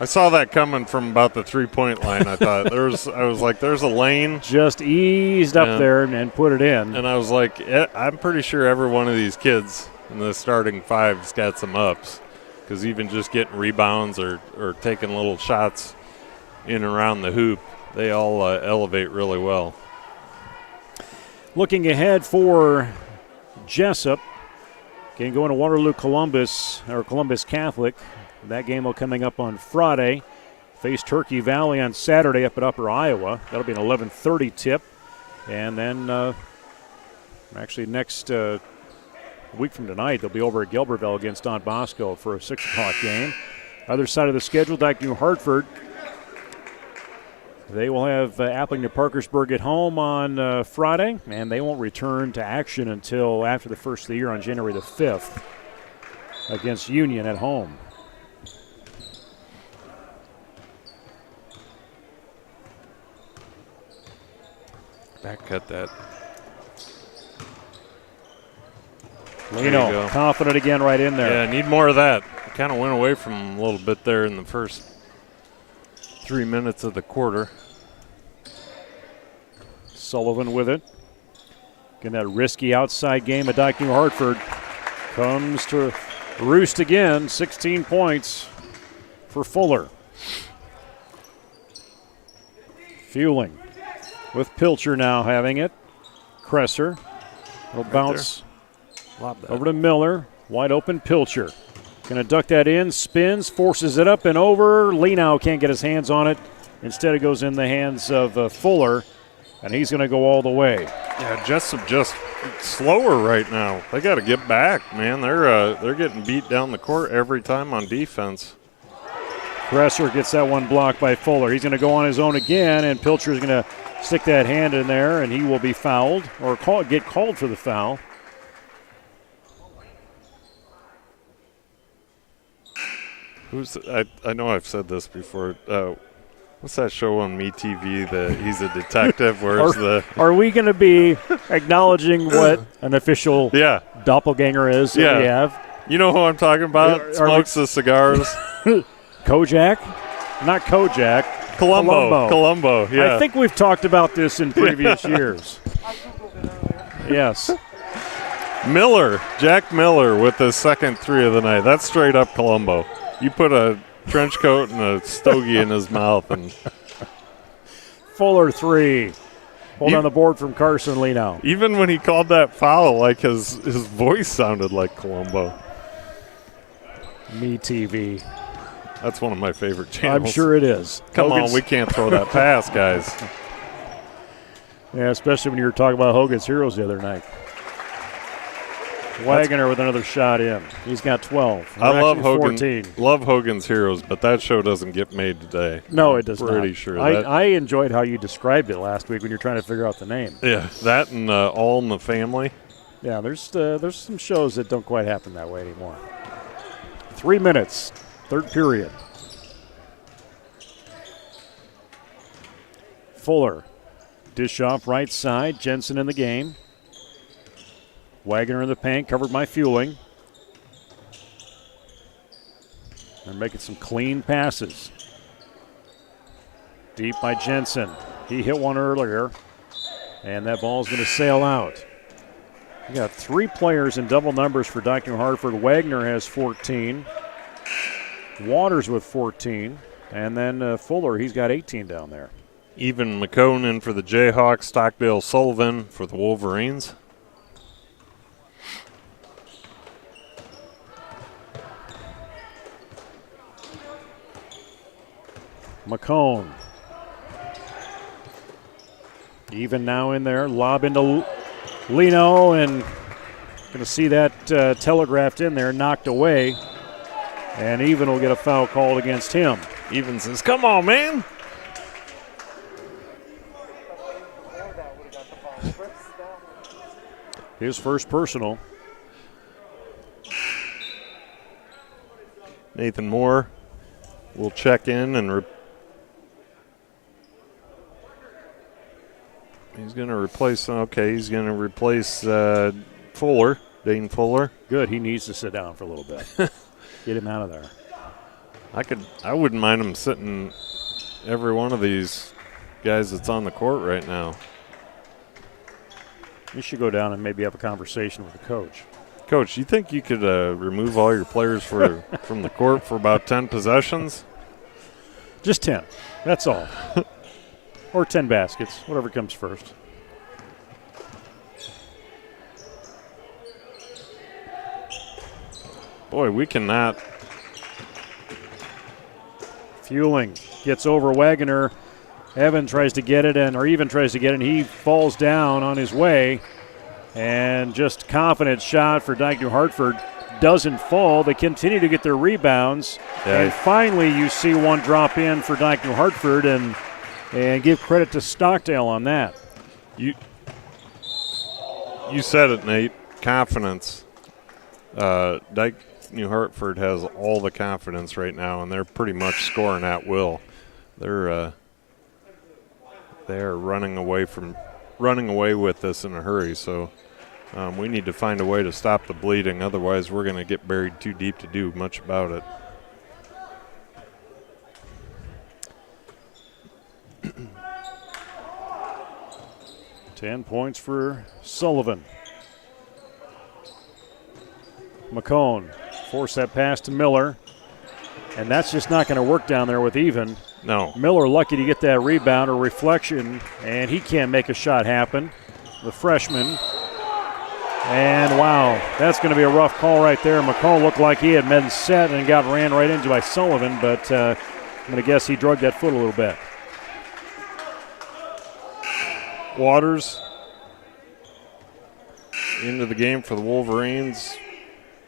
I saw that coming from about the 3-point line. I thought I was like, there's a lane. Just eased up there and put it in. And I was like, I'm pretty sure every one of these kids in the starting 5's got some ups, because even just getting rebounds or taking little shots in and around the hoop, they all elevate really well. Looking ahead for Jesup, going to Waterloo Columbus Catholic. That game will coming up on Friday. Face Turkey Valley on Saturday up at Upper Iowa. That'll be an 11:30 tip. And then actually next week from tonight, they'll be over at Gilbertville against Don Bosco for a 6 o'clock game. Other side of the schedule, Dyke New Hartford. They will have Appling Parkersburg at home on Friday, and they won't return to action until after the first of the year on January the 5th against Union at home. Back cut that. Lino, confident again right in there. Yeah, need more of that. Kind of went away from him a little bit there in the first 3 minutes of the quarter. Sullivan with it. Again, that risky outside game at Dyke New Hartford comes to roost again. 16 points for Fuller. Fueling with Pilcher now having it. Kresser will bounce over to Miller. Wide open Pilcher. Going to duck that in, spins, forces it up and over. Leno can't get his hands on it. Instead, it goes in the hands of Fuller, and he's going to go all the way. Yeah, Jesup just slower right now. They got to get back, man. They're getting beat down the court every time on defense. Kresser gets that one blocked by Fuller. He's going to go on his own again, and Pilcher is going to stick that hand in there, and he will be fouled or get called for the foul. I know I've said this before. What's that show on MeTV that he's a detective? Are we going to be acknowledging what an official doppelganger is that we have? You know who I'm talking about? Smokes the cigars. Kojak? Not Kojak. Colombo, yeah. I think we've talked about this in previous years. Yes. Jack Miller with his second 3 of the night. That's straight up Colombo. You put a trench coat and a stogie in his mouth. And Fuller 3. Hold on the board from Carson Leno. Even when he called that foul, like his voice sounded like Colombo. MeTV. That's one of my favorite channels. I'm sure it is. Come on, we can't throw that pass, guys. Yeah, especially when you were talking about Hogan's Heroes the other night. Wagner with another shot in. He's got 12. I love 14. Hogan's Heroes, but that show doesn't get made today. No, it does not. Pretty sure. I enjoyed how you described it last week when you're trying to figure out the name. Yeah, that and All in the Family. Yeah, there's some shows that don't quite happen that way anymore. 3 minutes, third period. Fuller, dish off right side. Jensen in the game. Wagner in the paint, covered by Fueling. They're making some clean passes. Deep by Jensen. He hit one earlier, and that ball's going to sail out. We got 3 players in double numbers for Dyke New Hartford. Wagner has 14. Waters with 14. And then Fuller, he's got 18 down there. Even McCone in for the Jayhawks. Stockdale Sullivan for the Wolverines. McCone. Even now in there. Lob into Leno, and going to see that telegraphed in there, knocked away. And Even will get a foul called against him. Even says, come on, man. His first personal. Nathan Moore will check in and he's going to replace, he's going to replace Fuller, Dane Fuller. Good, he needs to sit down for a little bit. Get him out of there. I wouldn't mind him sitting every one of these guys that's on the court right now. You should go down and maybe have a conversation with the coach. Coach, you think you could remove all your players from the court for about 10 possessions? Just 10. That's all. Or 10 baskets, whatever comes first. Boy, we cannot. Fueling gets over Wagner. Evan tries to get it, or even tries to get it, and he falls down on his way. And just confident shot for Dyke New Hartford. Doesn't fall. They continue to get their rebounds. Yeah. And finally you see one drop in for Dyke New Hartford, and give credit to Stockdale on that. You said it, Nate. Confidence. Dyke New Hartford has all the confidence right now, and they're pretty much scoring at will. They're running away with this in a hurry. So we need to find a way to stop the bleeding. Otherwise, we're going to get buried too deep to do much about it. Ten points for Sullivan. McCone forced that pass to Miller, and that's just not going to work down there with Even. No. Miller lucky to get that rebound or reflection, and he can't make a shot happen. The freshman. And wow, that's going to be a rough call right there. McCone looked like he had been set and got ran right into by Sullivan, but I'm going to guess he drugged that foot a little bit. Waters into the game for the Wolverines.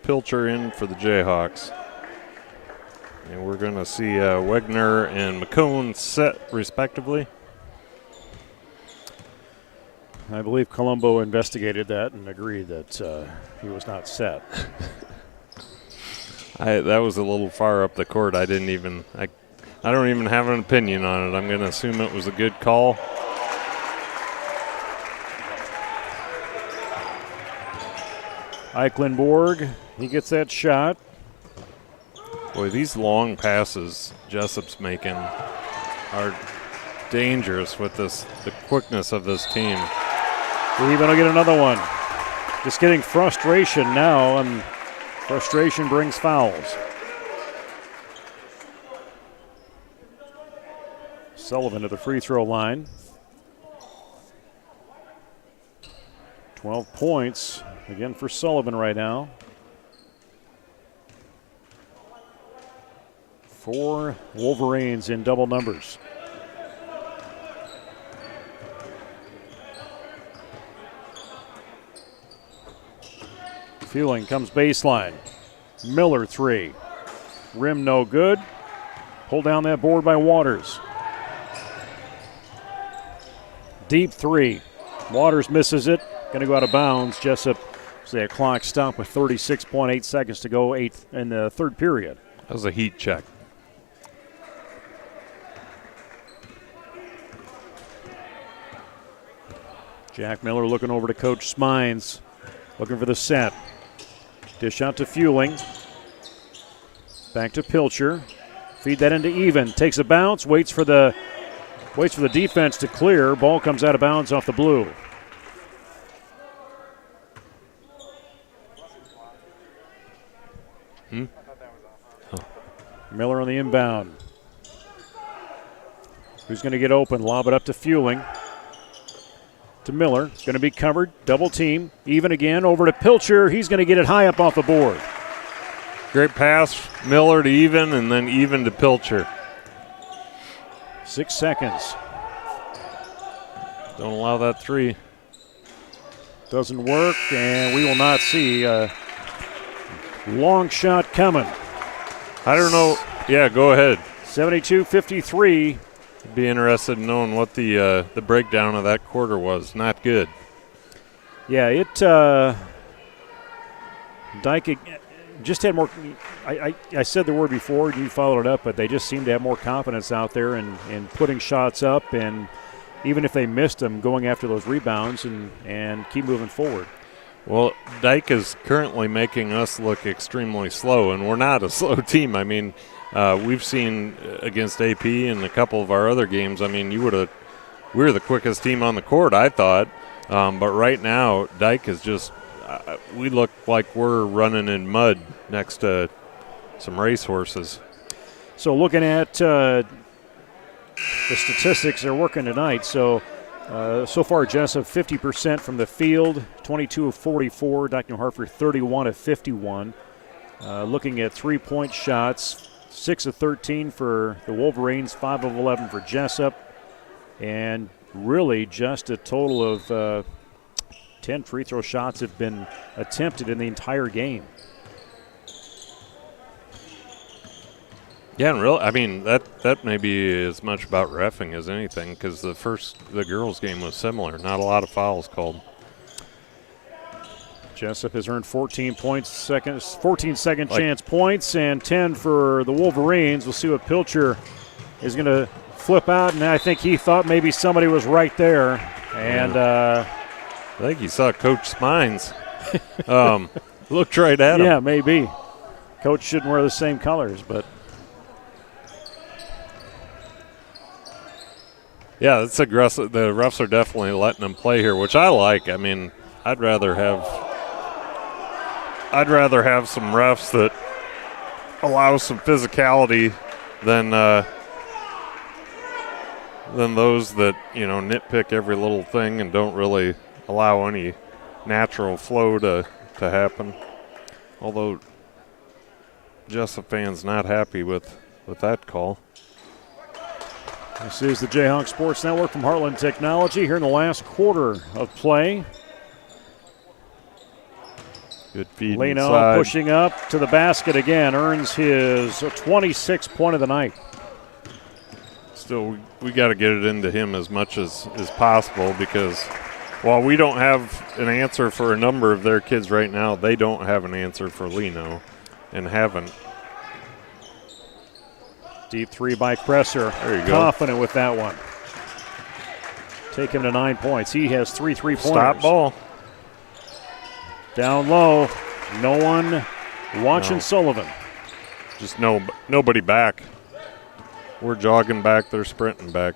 Pilcher in for the Jayhawks. And we're going to see Wegner and McCone set respectively. I believe Colombo investigated that and agreed that he was not set. That was a little far up the court. I don't even have an opinion on it. I'm going to assume it was a good call. Eichenborg, he gets that shot. Boy, these long passes Jesup's making are dangerous with the quickness of this team. Even will get another one. Just getting frustration now, and frustration brings fouls. Sullivan to the free throw line. 12 points again for Sullivan right now. 4 Wolverines in double numbers. Fueling comes baseline. Miller 3. Rim no good. Pulled down that board by Waters. Deep 3. Waters misses it. Going to go out of bounds. Jesup, say a clock stop with 36.8 seconds to go, 8th in the third period. That was a heat check. Jack Miller looking over to Coach Smines, looking for the set. Dish out to Fueling. Back to Pilcher. Feed that into Even. Takes a bounce, waits for the defense to clear. Ball comes out of bounds off the blue. Miller on the inbound. Who's going to get open? Lob it up to Fueling. To Miller. Going to be covered. Double team. Even again. Over to Pilcher. He's going to get it high up off the board. Great pass. Miller to Even, and then Even to Pilcher. 6 seconds. Don't allow that three. Doesn't work, and we will not see a long shot coming. I don't know. Yeah, go ahead. 72-53. Be interested in knowing what the breakdown of that quarter was. Not good. Yeah, Dyke just had more. I said the word before, and you followed it up, but they just seemed to have more confidence out there in putting shots up, and even if they missed them, going after those rebounds and keep moving forward. Well, Dyke is currently making us look extremely slow, and we're not a slow team. I mean, we've seen against AP and a couple of our other games, I mean, we were the quickest team on the court, I thought. But right now, Dyke is just we look like we're running in mud next to some racehorses. So looking at the statistics they're working tonight, so far Jesup 50% from the field, 22 of 44, Dyke New Hartford 31 of 51. Looking at three-point shots, 6 of 13 for the Wolverines, 5 of 11 for Jesup, and really just a total of 10 free throw shots have been attempted in the entire game. Yeah, and I mean, that may be as much about reffing as anything, because the girls' game was similar. Not a lot of fouls called. Jesup has earned 14 second chance points and 10 for the Wolverines. We'll see what Pilcher is going to flip out, and I think he thought maybe somebody was right there. And I think he saw Coach Spines. Looked right at him. Yeah, maybe. Coach shouldn't wear the same colors, but. Yeah, it's aggressive. The refs are definitely letting them play here, which I like. I mean, I'd rather have some refs that allow some physicality than those that, nitpick every little thing and don't really allow any natural flow to happen. Although Jesup fans not happy with that call. This is the Jayhawk Sports Network from Heartland Technology here in the last quarter of play. Good feed Leno inside. pushing up to the basket again, earns his 26th point of the night. Still, we got to get it into him as much as possible, because while we don't have an answer for a number of their kids right now, they don't have an answer for Leno and haven't. Deep three by Presser. There you go. Confident with that one. Take him to 9 points. He has 3 3-pointers. Stop ball. Down low. No one watching Sullivan. Just nobody back. We're jogging back. They're sprinting back.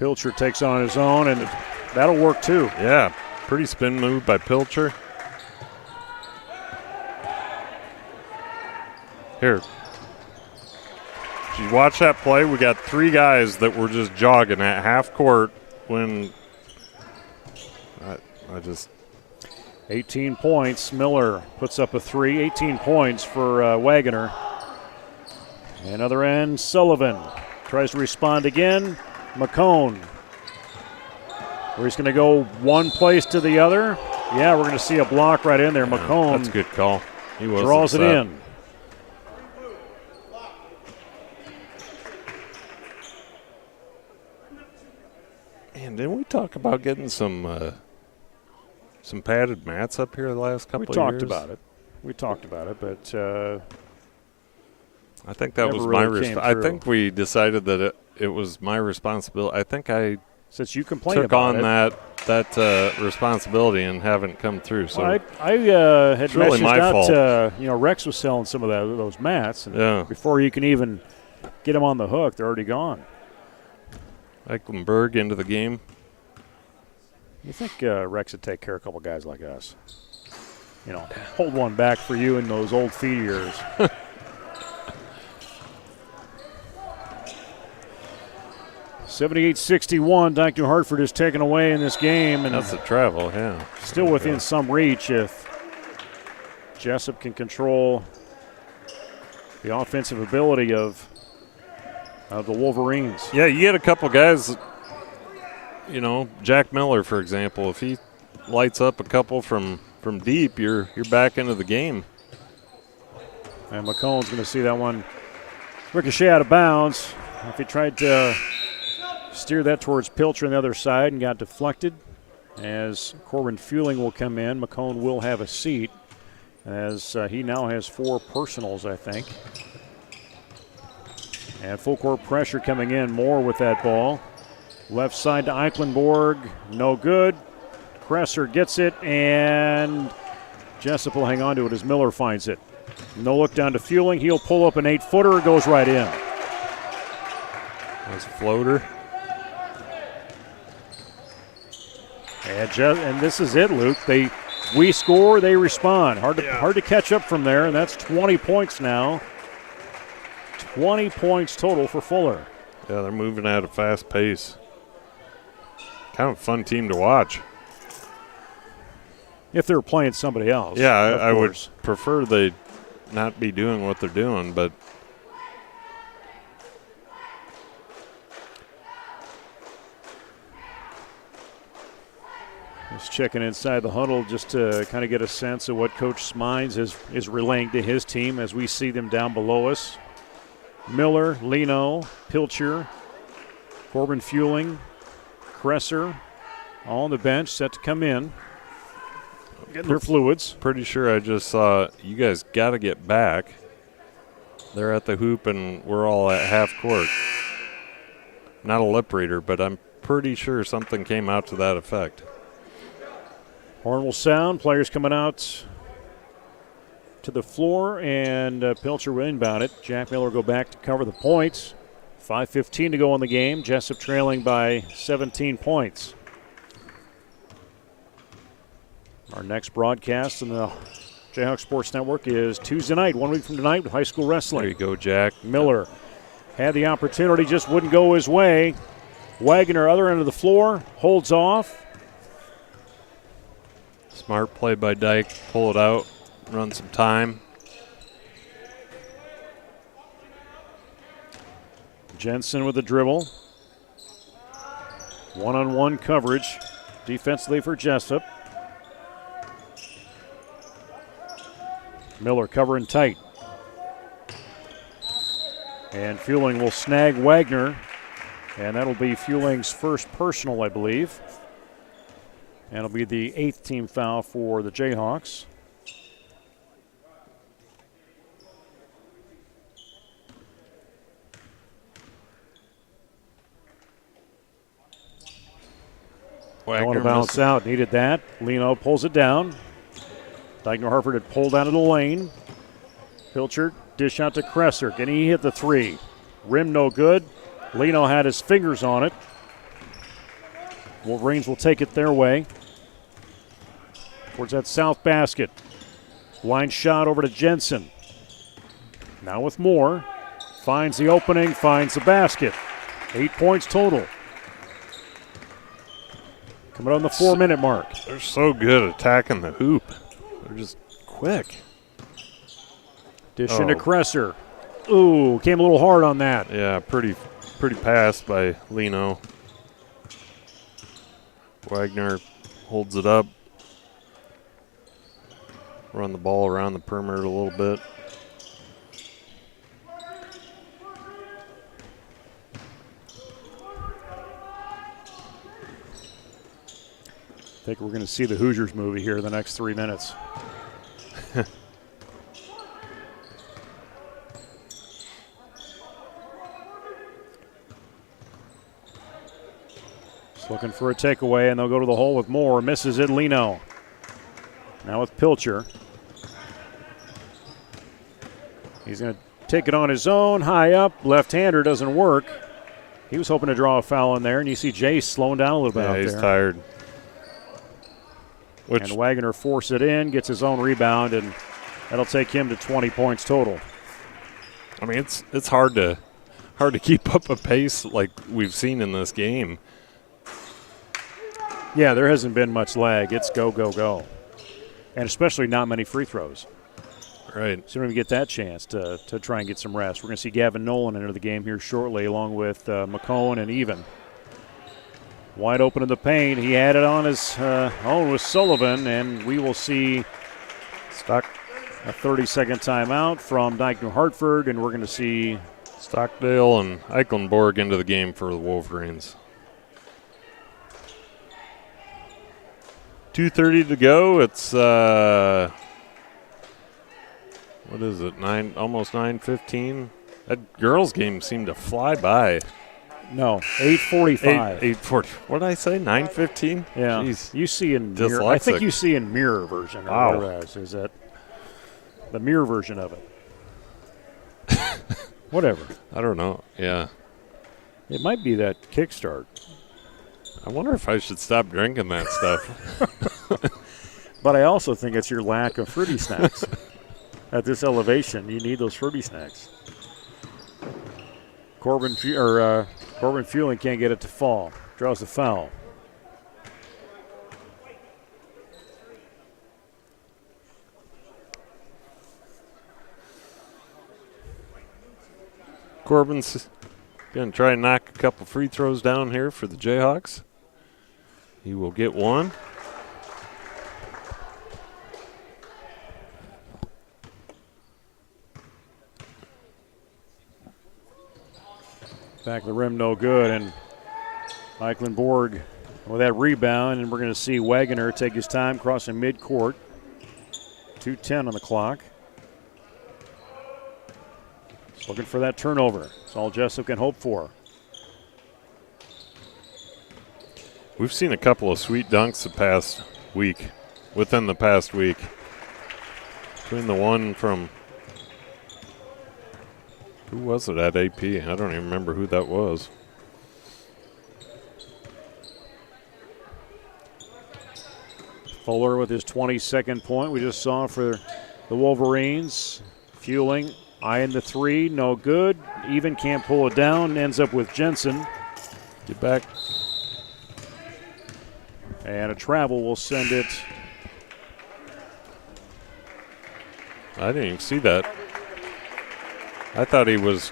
Pilcher takes on his own, and that'll work too. Yeah, pretty spin move by Pilcher. Here. Did you watch that play? We got 3 guys that were just jogging at half court when I just. 18 points. Miller puts up a 3. 18 points for Wagoner. Another end, Sullivan tries to respond again. McCone. Where he's going to go one place to the other. Yeah, we're going to see a block right in there. Yeah, McCone. That's a good call. He was draws upset. it in. Man, didn't we talk about getting some padded mats up here the last couple of years? We talked about it, but I think that was my I think we decided that it was my responsibility. I think I since you complained took about on that responsibility and haven't come through. So I had really messaged my out. fault. Rex was selling some of those mats, and Yeah. before you can even get them on the hook, they're already gone. Ecklenberg into the game. You think Rex would take care of a couple guys like us? Hold one back for you in those old feet of yours. (78-61). Dyke New Hartford is taken away in this game, and That's a travel, yeah. still within some reach if Jesup can control the offensive ability of the Wolverines. Yeah, you get a couple guys, Jack Miller, for example. If he lights up a couple from deep, you're back into the game. And McCone's going to see that one ricochet out of bounds. If he tried to steer that towards Pilcher on the other side and got deflected, as Corbin Fueling will come in, McCone will have a seat, as he now has 4 personals, I think. And full court pressure coming in. Moore with that ball. Left side to Eichenborg. No good. Kresser gets it, and Jesup will hang on to it as Miller finds it. No look down to Fueling. He'll pull up an 8-footer. Goes right in. Nice floater. And this is it, Luke. We score, they respond. Hard to catch up from there, and that's 20 points now. 20 points total for Fuller. Yeah, they're moving at a fast pace. Kind of a fun team to watch. If they were playing somebody else. Yeah, I would prefer they not be doing what they're doing, but just checking inside the huddle just to kind of get a sense of what Coach Smines is relaying to his team as we see them down below us. Miller, Leno, Pilcher, Corbin Fueling, Kresser, all on the bench, set to come in. Getting their fluids. Pretty sure I just saw you guys got to get back. They're at the hoop and we're all at half court. Not a lip reader, but I'm pretty sure something came out to that effect. Horn will sound. Players coming out to the floor, and Pilcher will inbound it. Jack Miller will go back to cover the points. 5:15 to go in the game. Jesup trailing by 17 points. Our next broadcast on the Jayhawk Sports Network is Tuesday night, 1 week from tonight, with high school wrestling. There you go, Jack. Miller had the opportunity, just wouldn't go his way. Wagner, other end of the floor, holds off. Smart play by Dyke. Pull it out, run some time. Jensen with the dribble. One-on-one coverage defensively for Jesup. Miller covering tight. And Fueling will snag Wagner. And that'll be Fueling's first personal, I believe. And it'll be the 8th team foul for the Jayhawks. Wagner want to bounce out, needed that. Leno pulls it down. Dyke Hartford had pulled out of the lane. Pilcher, dish out to Kresser. Can he hit the 3? Rim no good. Leno had his fingers on it. Wolverines will take it their way. Towards that south basket. Line shot over to Jensen. Now with Moore. Finds the opening, finds the basket. 8 points total. Coming on the 4-minute mark. They're so good attacking the hoop. They're just quick. Dish into Kresser. Ooh, came a little hard on that. Yeah, pretty pass by Leno. Wagner holds it up. Run the ball around the perimeter a little bit. I think we're going to see the Hoosiers movie here in the next 3 minutes. Just looking for a takeaway, and they'll go to the hole with Moore. Misses it, Leno. Now with Pilcher. He's going to take it on his own, high up. Left-hander doesn't work. He was hoping to draw a foul in there, and you see Jace slowing down a little bit out there. Yeah, he's tired. And Wagner forces it in, gets his own rebound, and that'll take him to 20 points total. I mean, it's hard to keep up a pace like we've seen in this game. Yeah, there hasn't been much lag. It's go, go, go. And especially not many free throws. Right. So you don't even get that chance to try and get some rest. We're going to see Gavin Nolan enter the game here shortly, along with McCone and Even. Wide open in the paint. He had it on his own with Sullivan, and we will see A 30-second timeout from Dyke New Hartford, and we're going to see Stockdale and Eichenborg into the game for the Wolverines. 2:30 to go. It's what is it? Almost 9:15. That girls' game seemed to fly by. No, 8:45. 8:40. What did I say? 9:15. Yeah. Jeez. You see in mirror. Dyslexic. I think you see in mirror version. Or Wow. whatever that is that the mirror version of it? Whatever. I don't know. Yeah. It might be that kickstart. I wonder if I should stop drinking that stuff. But I also think it's your lack of fruity snacks. At this elevation, you need those fruity snacks. Corbin Fueling can't get it to fall. Draws the foul. Corbin's going to try and knock a couple free throws down here for the Jayhawks. He will get one. Back of the rim, no good. And Eichenborg with that rebound. And we're going to see Wagoner take his time crossing midcourt. 2:10 on the clock. Just looking for that turnover. That's all Jesup can hope for. We've seen a couple of sweet dunks within the past week. Between the one from, who was it at AP? I don't even remember who that was. Fuller with his 22nd point we just saw for the Wolverines. Fueling, eyeing the three, no good. Even can't pull it down, ends up with Jensen. Get back. And a travel will send it. I didn't even see that. I thought he was.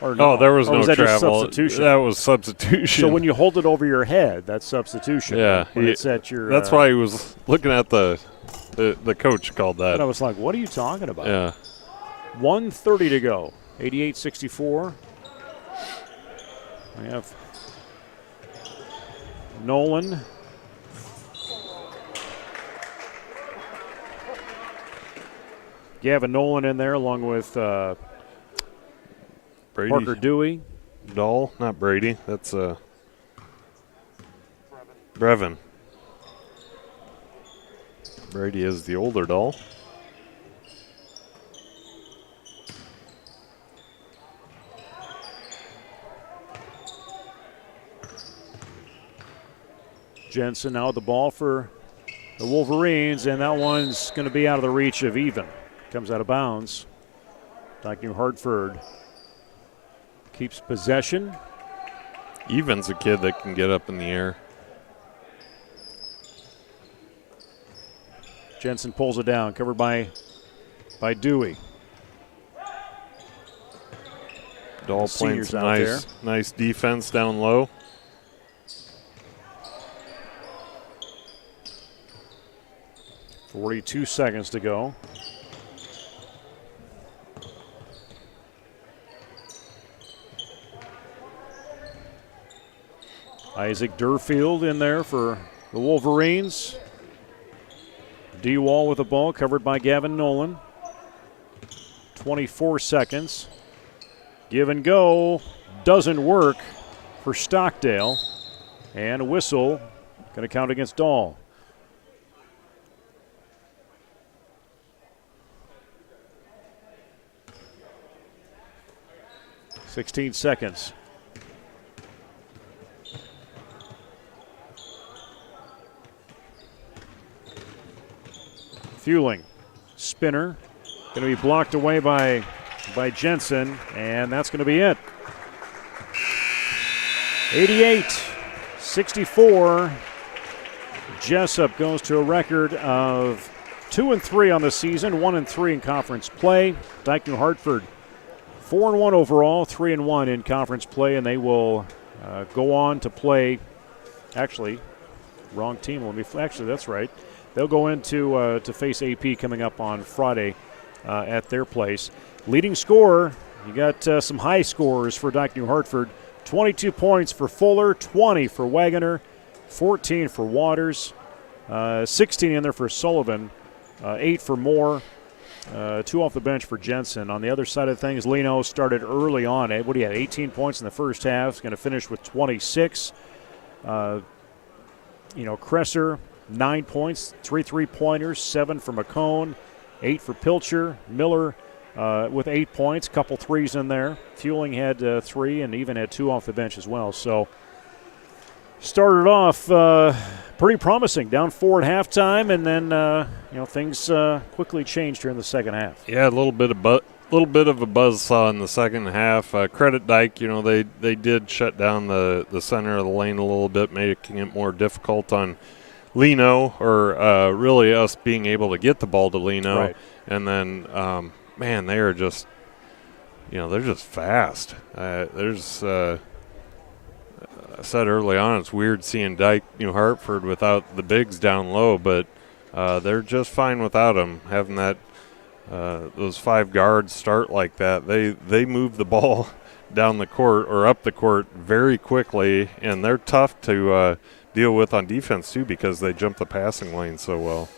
Or no. Oh, there was Or no was that just travel. substitution? That was substitution. So when you hold it over your head, that's substitution. Yeah, When it's at your. that's why he was looking at the coach called that. And I was like, what are you talking about? Yeah. 1:30 to go. 88-64. We have Nolan. Gavin Nolan in there along with Brady. Parker Dewey. Dahl, not Brady. That's Brevin. Brady is the older Dahl. Jensen now with the ball for the Wolverines, and that one's going to be out of the reach of Even. Comes out of bounds. Dyke New Hartford keeps possession. Even's a kid that can get up in the air. Jensen pulls it down, covered by Dewey. Dahl playing Seniors some out nice defense down low. .42 seconds to go. Isaac Durfield in there for the Wolverines. D-Wall with the ball, covered by Gavin Nolan. 24 seconds. Give and go. Doesn't work for Stockdale. And a whistle going to count against Dahl. .16 seconds. Fueling, spinner, going to be blocked away by Jensen, and that's going to be it. 88-64. Jesup goes to a record of 2-3 on the season, 1-3 in conference play. Dyke New Hartford 4-1 overall, 3-1 in conference play, and they will go on to play. Actually, wrong team. Actually, that's right. they'll go into to face AP coming up on Friday at their place. Leading scorer, you got some high scores for Dyke New Hartford. 22 points for Fuller, 20 for Wagoner, 14 for Waters, 16 in there for Sullivan, 8 for Moore, 2 off the bench for Jensen. On the other side of things, Leno started early on. What do you have, 18 points in the first half. He's going to finish with 26. Kresser, 9 points, 3 3-pointers, 7 for McCone, 8 for Pilcher. Miller with 8 points, couple threes in there. Fueling had 3 and even had 2 off the bench as well. So started off pretty promising, down 4 at halftime, and then things quickly changed here in the second half. Yeah, a little bit of a buzzsaw in the second half. Credit Dyke, they did shut down the center of the lane a little bit, making it more difficult on Leno, or really us being able to get the ball to Leno. Right. And then, they are just, they're just fast. I said early on, it's weird seeing Dyke New Hartford without the bigs down low, but they're just fine without them. Having that those 5 guards start like that, they move the ball down the court or up the court very quickly, and they're tough to deal with on defense too because they jump the passing lane so well.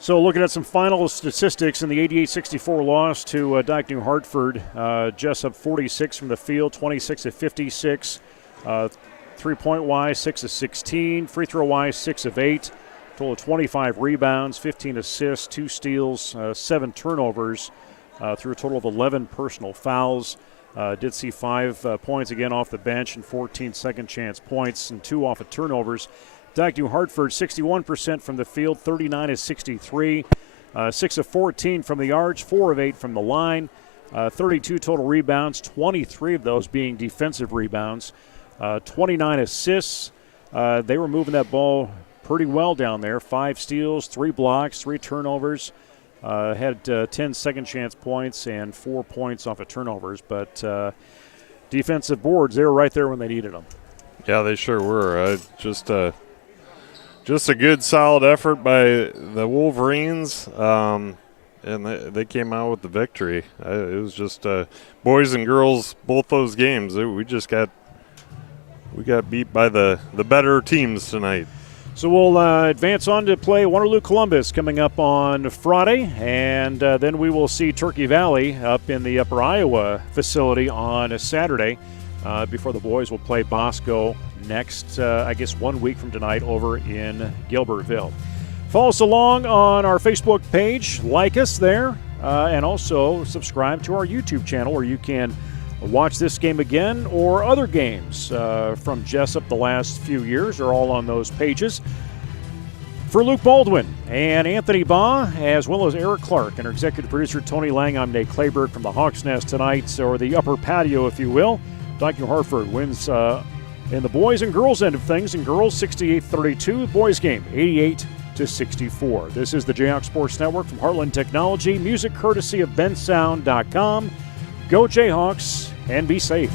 So looking at some final statistics in the 88-64 loss to Dyke New Hartford, Jesup 46 from the field, 26 of 56. 3-point-wise, 6 of 16. Free throw-wise, 6 of 8. Total of 25 rebounds, 15 assists, 2 steals, 7 turnovers, through a total of 11 personal fouls. Did see 5 points again off the bench and 14 second-chance points and 2 off of turnovers. Dyke New Hartford, 61% from the field, 39 of 63. 6 of 14 from the arch, 4 of 8 from the line. 32 total rebounds, 23 of those being defensive rebounds. 29 assists. They were moving that ball pretty well down there. 5 steals, 3 blocks, 3 turnovers. Had 10 second-chance points and 4 points off of turnovers. But defensive boards, they were right there when they needed them. Yeah, they sure were. Just a good, solid effort by the Wolverines. And they came out with the victory. It was just boys and girls, both those games. We got beat by the better teams tonight. So we'll advance on to play Waterloo Columbus coming up on Friday, and then we will see Turkey Valley up in the Upper Iowa facility on a Saturday before the boys will play Bosco next, 1 week from tonight over in Gilbertville. Follow us along on our Facebook page, like us there, and also subscribe to our YouTube channel where you can watch this game again or other games from Jesup the last few years are all on those pages. For Luke Baldwin and Anthony Baugh, as well as Eric Clark and our executive producer Tony Lang, I'm Nate Clayberg from the Hawks Nest tonight, or the upper patio, if you will. Dyke New Hartford wins in the boys and girls end of things. In girls, 68-32. Boys game, 88-64. This is the Jayhawk Sports Network from Heartland Technology. Music courtesy of bensound.com. Go Jayhawks and be safe.